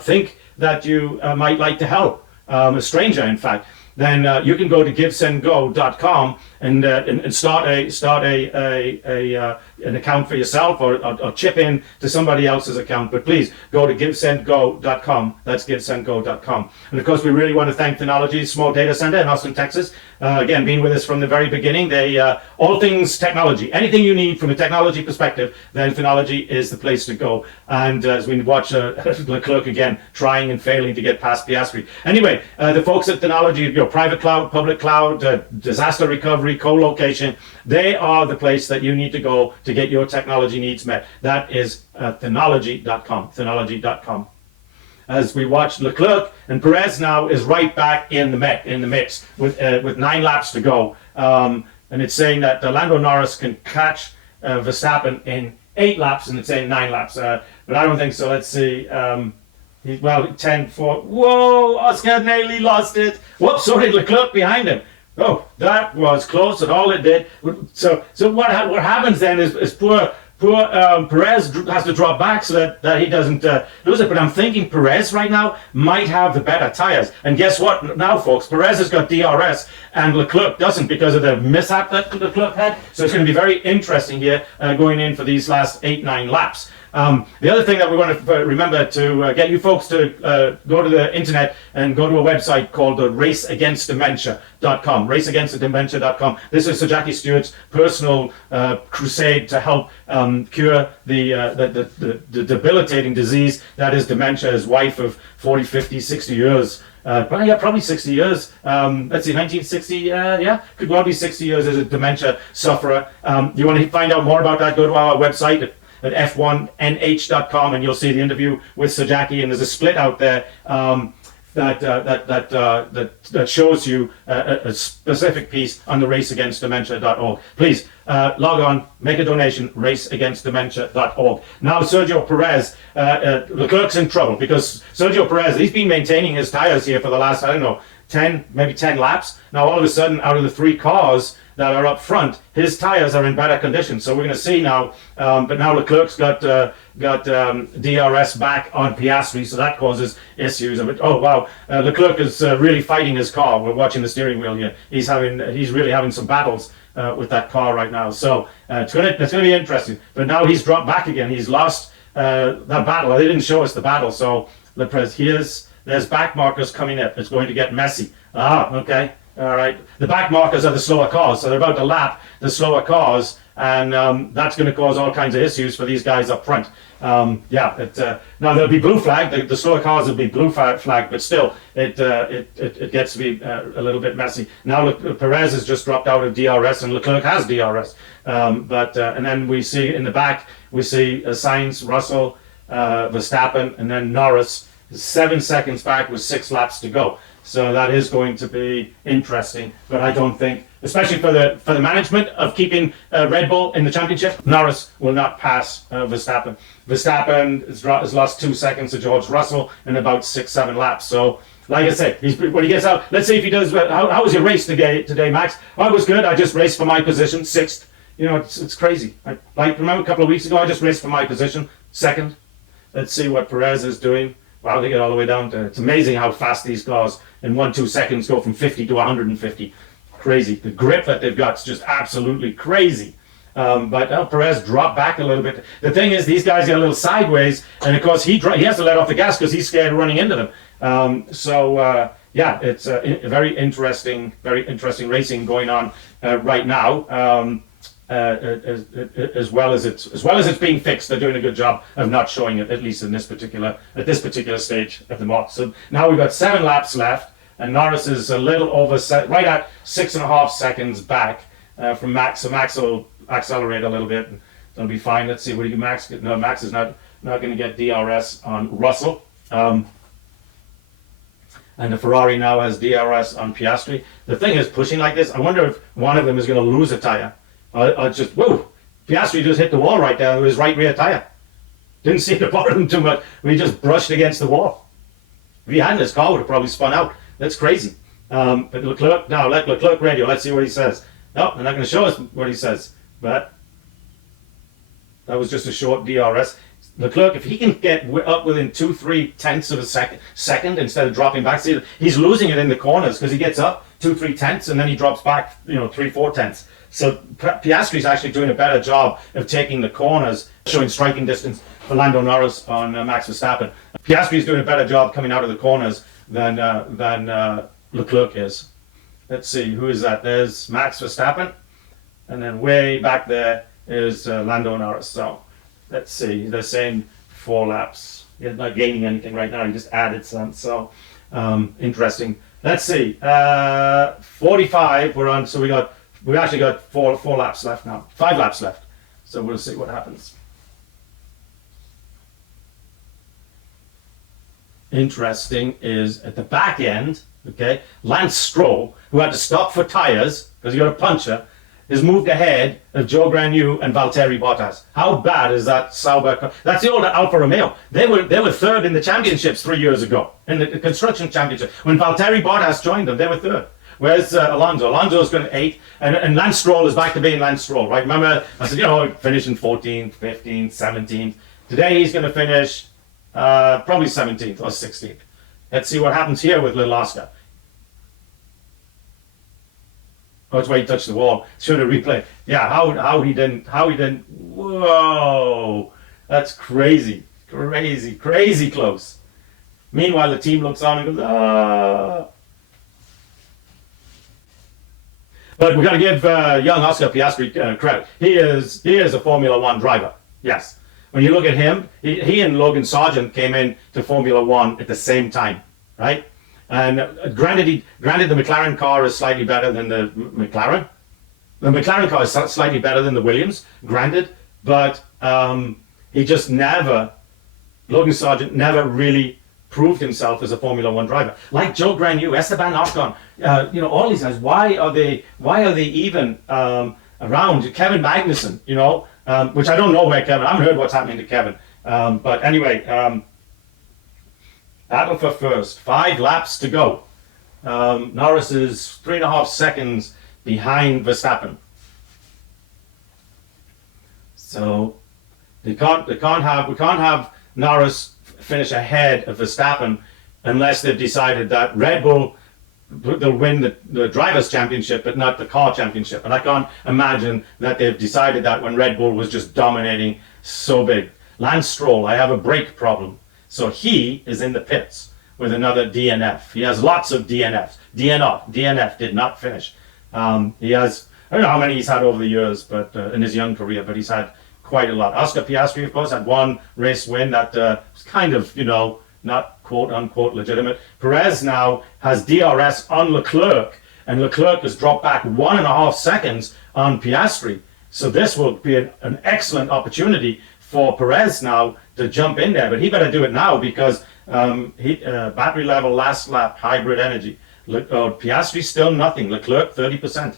think that you might like to help, a stranger, in fact, then you can go to givesendgo.com and start an account for yourself or chip in to somebody else's account. But please go to givesendgo.com. That's givesendgo.com. And of course, we really want to thank Phenology Small Data Center in Austin, Texas. Again, being with us from the very beginning. They all things technology, anything you need from a technology perspective, then Phenology is the place to go. And as we watch Leclerc again trying and failing to get past Piastri. Anyway, the folks at Phenology, your private cloud, public cloud, disaster recovery, co-location, they are the place that you need to go to get your technology needs met. That is Phenology.com. Phenology.com. As we watch Leclerc, and Perez now is right back in the mix with 9 laps to go. And it's saying that Lando Norris can catch Verstappen in 8 laps, and it's saying 9 laps. But I don't think so. Let's see. 10, 4. Whoa, Oscar nearly lost it. Whoops, sorry, Leclerc behind him. Oh, that was close, and all it did. So what happens then is poor poor Perez has to drop back so that he doesn't lose it. But I'm thinking Perez right now might have the better tires. And guess what now, folks? Perez has got DRS and Leclerc doesn't because of the mishap that Leclerc had. So it's going to be very interesting here going in for these last 8-9 laps. The other thing that we want to remember to get you folks to go to the internet and go to a website called raceagainstdementia.com. Raceagainstdementia.com. This is Sir Jackie Stewart's personal crusade to help cure the debilitating disease that is dementia. His wife of 40, 50, 60 years. Probably 60 years. Let's see, 1960, could well be 60 years as a dementia sufferer. You want to find out more about that, go to our website at f1nh.com and you'll see the interview with Sir Jackie, and there's a split out there that shows you a specific piece on the raceagainstdementia.org. Please log on, make a donation, raceagainstdementia.org. Now Sergio Perez, Leclerc's in trouble because Sergio Perez, he's been maintaining his tires here for the last, 10 laps. Now all of a sudden, out of the 3 cars that are up front, his tires are in better condition. So we're going to see now, but now Leclerc's got DRS back on Piastri, so that causes issues. Oh wow, Leclerc is really fighting his car. We're watching the steering wheel here. He's really having some battles with that car right now. So it's going to be interesting. But now he's dropped back again. He's lost that battle. They didn't show us the battle. So there's back markers coming up. It's going to get messy. Okay. All right. The back markers are the slower cars, so they're about to lap the slower cars, and that's going to cause all kinds of issues for these guys up front. Now there'll be blue flag. The slower cars will be blue flag, but still, it gets to be a little bit messy. Now Perez has just dropped out of DRS, and Leclerc has DRS. And then we see in the back Sainz, Russell, Verstappen, and then Norris 7 seconds back with 6 laps to go. So that is going to be interesting, but I don't think, especially for the management of keeping Red Bull in the championship, Norris will not pass Verstappen. Verstappen has lost 2 seconds to George Russell in about 6-7 laps. So, like I said, when he gets out, let's see if he does. How was your race today, Max? Oh, it was good. I just raced for my position, 6th. It's crazy. Remember a couple of weeks ago, I just raced for my position, 2nd. Let's see what Perez is doing. Wow, they get all the way down to, it's amazing how fast these cars in 1-2 seconds go from 50 to 150. Crazy. The grip that they've got is just absolutely crazy. But Perez dropped back a little bit. The thing is, these guys get a little sideways, and of course he has to let off the gas because he's scared of running into them. It's very interesting racing going on right now. As well as it's being fixed, they're doing a good job of not showing it, at least at this particular stage of the mock. So now we've got 7 laps left, and Norris is a little over right at 6.5 seconds back from Max. So Max will accelerate a little bit, and it'll be fine. Let's see what Max. No, Max is not going to get DRS on Russell. And the Ferrari now has DRS on Piastri. The thing is, pushing like this, I wonder if one of them is going to lose a tire. Piastri just hit the wall right there with his right rear tire. Didn't see the bottom too much. We just brushed against the wall. If he hadn't, his car would have probably spun out. That's crazy. But Leclerc, now let Leclerc radio. Let's see what he says. No, they're not going to show us what he says. But that was just a short DRS. Leclerc, if he can get up within 2-3 tenths of a second instead of dropping back, see, he's losing it in the corners because he gets up 2-3 tenths and then he drops back, 3-4 tenths. So Piastri's actually doing a better job of taking the corners, showing striking distance for Lando Norris on Max Verstappen. Piastri's doing a better job coming out of the corners than Leclerc is. Let's see, who is that? There's Max Verstappen, and then way back there is Lando Norris. So let's see, they're saying 4 laps. He's not gaining anything right now, he just added some. So interesting. Let's see, 45 we're on, so we actually got 4 laps left now, 5 laps left. So we'll see what happens. Interesting is at the back end, okay, Lance Stroll, who had to stop for tires because he got a puncture, has moved ahead of Joe Granu and Valtteri Bottas. How bad is that Sauber car? That's the old Alfa Romeo. They were third in the championships 3 years ago, in the construction championship. When Valtteri Bottas joined them, they were third. Where's Alonso? Alonso's going to 8, and Lance Stroll is back to being Lance Stroll, right? Remember, I said, finishing 14th, 15th, 17th. Today he's going to finish probably 17th or 16th. Let's see what happens here with little Oscar. Oh, it's where he touched the wall. Should have replayed. Yeah, how he didn't. Whoa, that's crazy, crazy close. Meanwhile, the team looks on and goes, ah. But we got to give young Oscar Piastri credit. He is a Formula One driver. Yes. When you look at him, he and Logan Sargent came in to Formula One at the same time, right? And granted, the McLaren car is slightly better than the McLaren. The McLaren car is slightly better than the Williams, granted, but Logan Sargent never really proved himself as a Formula One driver. Like Joe Granu, Esteban Ocon, all these guys. Why are they even around? Kevin Magnussen, which I don't know where Kevin. I haven't heard what's happening to Kevin. But anyway, battle for first. 5 laps to go. Norris is 3.5 seconds behind Verstappen. So we can't have Norris finish ahead of Verstappen unless they've decided that Red Bull, they'll win the drivers' championship, but not the car championship. And I can't imagine that they've decided that when Red Bull was just dominating so big. Lance Stroll, I have a brake problem. So he is in the pits with another DNF. He has lots of DNFs. DNF did not finish. He has, I don't know how many he's had over the years, but in his young career, but he's had quite a lot. Oscar Piastri, of course, had one race win that was kind of, not quote-unquote legitimate. Perez now has DRS on Leclerc, and Leclerc has dropped back 1.5 seconds on Piastri. So this will be an excellent opportunity for Perez now to jump in there, but he better do it now because battery level, last lap, hybrid energy. Piastri still nothing. Leclerc 30%.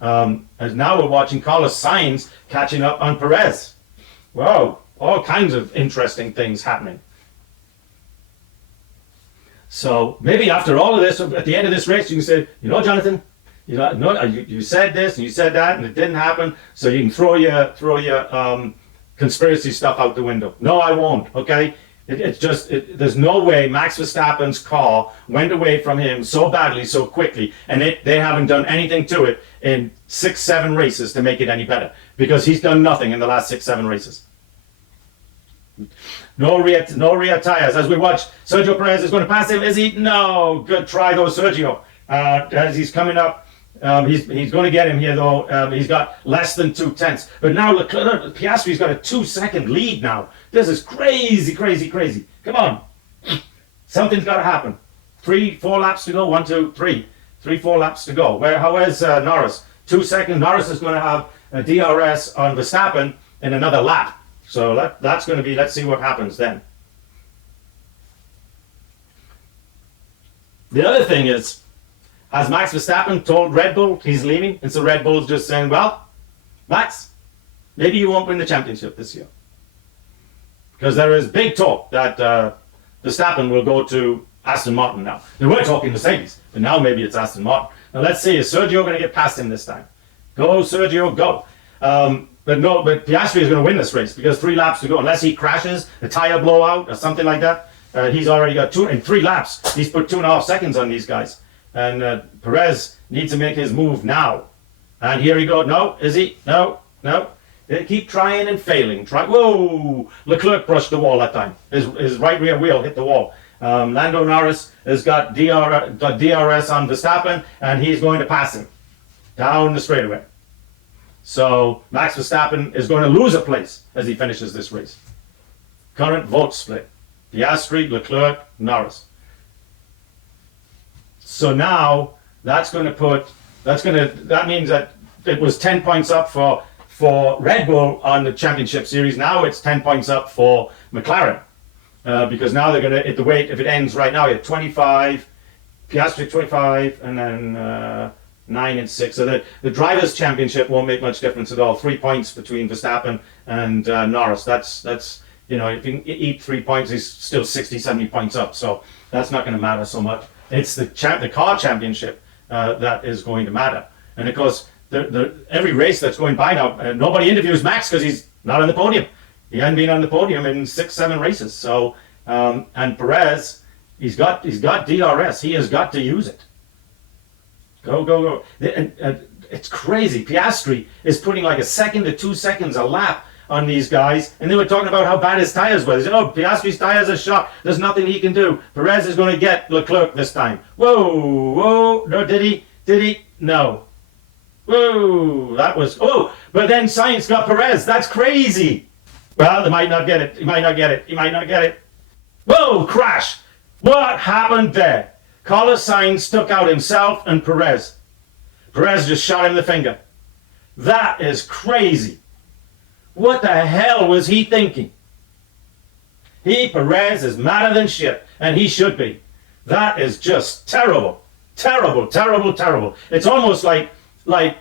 And now we're watching Carlos Sainz catching up on Perez. Wow, all kinds of interesting things happening. So maybe after all of this, at the end of this race, you can say, Jonathan, you said this and you said that, and it didn't happen. So you can throw your conspiracy stuff out the window. No, I won't. Okay, there's no way Max Verstappen's car went away from him so badly, so quickly, and they haven't done anything to it in 6-7 races to make it any better, because he's done nothing in the last 6-7 races. No rear tires. As we watch, Sergio Perez is going to pass him. Is he? No. Good try though, Sergio. As he's coming up, he's going to get him here though. He's got less than 2 tenths. But now Piastri's got a 2-second lead now. This is crazy. Come on. Something's got to happen. 3-4 laps to go. 1, 2, 3. 3-4 laps to go. Where's Norris? 2 seconds. Norris is going to have a DRS on Verstappen in another lap. So that's going to be, let's see what happens then. The other thing is, has Max Verstappen told Red Bull he's leaving? And so Red Bull's just saying, well, Max, maybe you won't win the championship this year. Because there is big talk that Verstappen will go to Aston Martin now. They were talking Mercedes, but now maybe it's Aston Martin. Now let's see, is Sergio going to get past him this time? Go, Sergio, go. But Piastri is going to win this race because 3 laps to go. Unless he crashes, a tire blowout or something like that, he's already got 3 laps. He's put 2.5 seconds on these guys. And Perez needs to make his move now. And here he goes. No, is he? No. They keep trying and failing. Whoa! Leclerc brushed the wall that time. His right rear wheel hit the wall. Lando Norris has got DRS on Verstappen, and he's going to pass him down the straightaway. So Max Verstappen is going to lose a place as he finishes this race. Current vote split: Piastri, Leclerc, Norris. So now that means that it was 10 points up for Red Bull on the championship series. Now it's 10 points up for McLaren because now they're going to, if it ends right now, at 25, Piastri 25, and then 9 and 6. So the drivers' championship won't make much difference at all. 3 points between Verstappen and Norris. That's if you can eat 3 points, he's still 60, 70 points up. So that's not going to matter so much. It's the car championship that is going to matter. And of course, every race that's going by now, nobody interviews Max because he's not on the podium. He hadn't been on the podium in 6-7 races. So, and Perez, he's got DRS. He has got to use it. Go. It's crazy. Piastri is putting like 1 second to 2 seconds a lap on these guys, and they were talking about how bad his tires were. They said, "Oh, Piastri's tires are shot. There's nothing he can do. Perez is going to get Leclerc this time." Whoa! No, did he? Did he? No. Whoa! That was but then Sainz got Perez. That's crazy. Well, they might not get it. He might not get it. Whoa! Crash! What happened there? Carlos Sainz took out himself and Perez. Perez just shot him the finger. That is crazy. What the hell was he thinking? Perez, is madder than shit, and he should be. That is just terrible. Terrible. It's almost like Carlos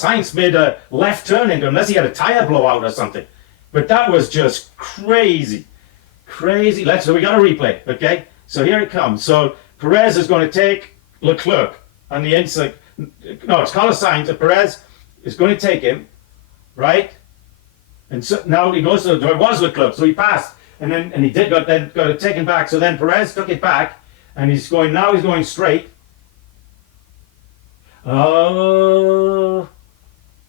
Sainz made a left turn into him, unless he had a tire blowout or something. But that was just crazy. So we got a replay, okay? So here it comes. So Perez is going to take Leclerc on the inside. No, it's Carlos Sainz, and Perez is going to take him, right? And so now he goes to it was Leclerc, so he passed, and he got it taken back. So then Perez took it back, and he's going straight. Oh,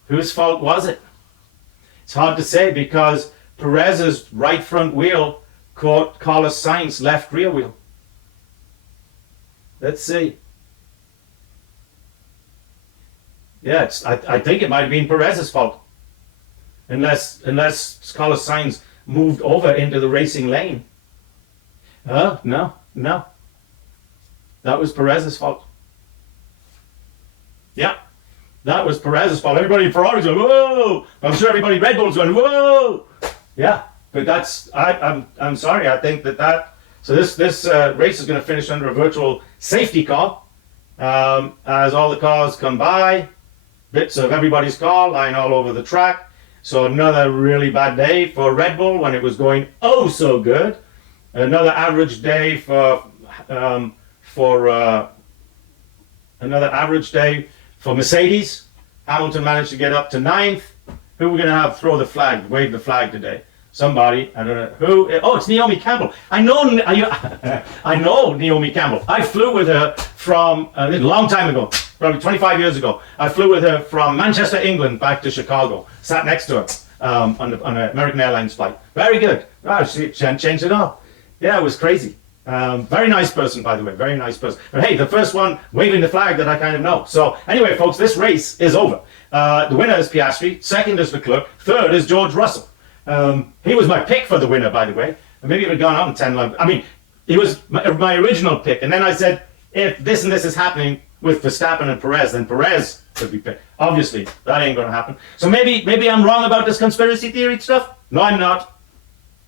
whose fault was it? It's hard to say because Perez's right front wheel caught Carlos Sainz's left rear wheel. Let's see. Yeah, I think it might have been Perez's fault. Unless Carlos Sainz moved over into the racing lane. No. That was Perez's fault. Yeah, that was Perez's fault. Everybody in Ferrari's going, whoa! I'm sure everybody in Red Bull's going, whoa! Yeah, but I'm sorry. I think that so this race is going to finish under a virtual safety car as all the cars come by. Bits of everybody's car lying all over the track. So another really bad day for Red Bull when it was going oh so good. Another average day for Mercedes. Hamilton managed to get up to 9th. Who are we going to have wave the flag today? Somebody, I don't know who. Oh, it's Naomi Campbell. I know Naomi Campbell. I flew with her from a long time ago, probably 25 years ago. I flew with her from Manchester, England, back to Chicago. Sat next to her on an American Airlines flight. Very good. Wow, she changed it up. Yeah, it was crazy. Very nice person, by the way. Very nice person. But hey, the first one waving the flag that I kind of know. So anyway, folks, this race is over. The winner is Piastri. Second is Leclerc. Third is George Russell. He was my pick for the winner, by the way. Maybe it had gone out in 10 laps. I mean, he was my original pick. And then I said, if this and this is happening with Verstappen and Perez, then Perez could be picked. Obviously, that ain't going to happen. So maybe I'm wrong about this conspiracy theory stuff. No, I'm not.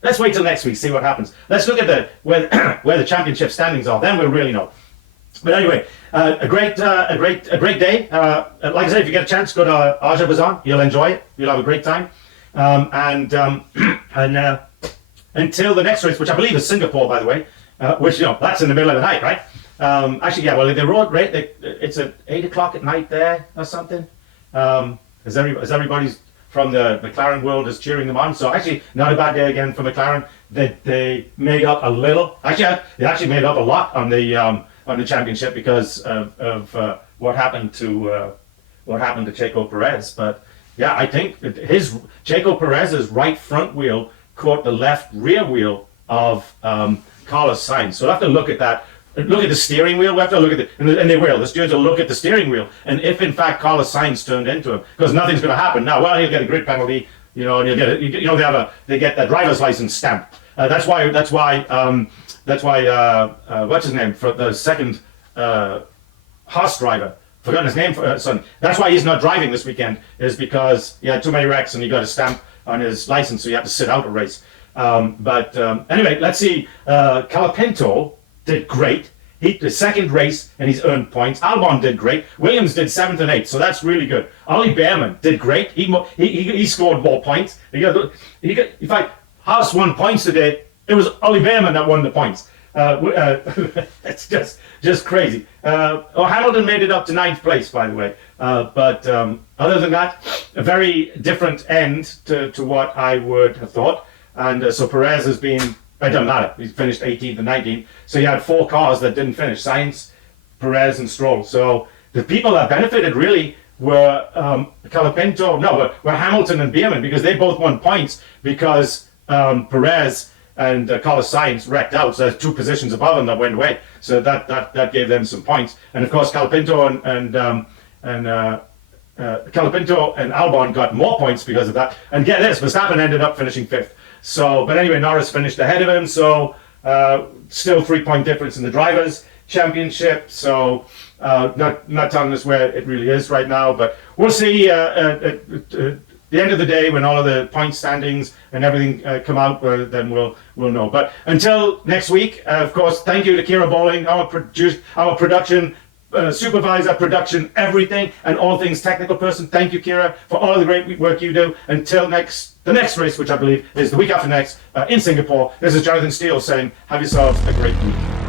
Let's wait till next week, see what happens. Let's look at where the championship standings are. Then we'll really know. But anyway, a great day. Like I said, if you get a chance, go to Azerbaijan. You'll enjoy it. You'll have a great time. Until the next race, which I believe is Singapore, by the way, which that's in the middle of the night, right? Actually, yeah. Well, the road rate it's at 8 o'clock at night there or something. As everybody's from the McLaren world is cheering them on. So actually, not a bad day again for McLaren. They made up a little. Actually, they actually made up a lot on the championship because of what happened to Checo Perez. But yeah, I think Checo Perez's right front wheel caught the left rear wheel of Carlos Sainz. So we'll have to look at that. Look at the steering wheel. We have to look at and they will. The stewards will look at the steering wheel, and if in fact Carlos Sainz turned into him, because nothing's going to happen now. Well, he'll get a grid penalty, and he'll get it. They get their driver's license stamp. That's why. What's his name for the second Haas driver? Forgotten his name. That's why he's not driving this weekend. Is because he had too many wrecks and he got a stamp on his license, so he had to sit out a race. Anyway, let's see. Calapinto did great. The second race, and he's earned points. Albon did great. Williams did 7th and 8th, so that's really good. Ollie Behrman did great. He scored more points. In fact, Haas won points today. It was Ollie Behrman that won the points. It's just crazy. Hamilton made it up to ninth place, by the way. But other than that, a very different end to what I would have thought. And so Perez has been, it doesn't matter, he's finished 18th and 19th. So you had 4 cars that didn't finish, Sainz, Perez and Stroll. So the people that benefited really were were Hamilton and Bierman, because they both won points because Perez and Carlos Sainz wrecked out. So there's 2 positions above them that went away. So that gave them some points. And of course, Colapinto and Colapinto and Albon got more points because of that. And get this, Verstappen ended up finishing 5th. So, but anyway, Norris finished ahead of him. So still 3-point difference in the drivers' championship. So not telling us where it really is right now, but we'll see at the end of the day when all of the point standings and everything come out. Then we'll know. But until next week, of course, thank you to Kira Bowling, our production supervisor, production, everything, and all things technical person. Thank you, Kira, for all of the great work you do. Until the next race, which I believe is the week after next in Singapore. This is Jonathan Steele saying, have yourselves a great week.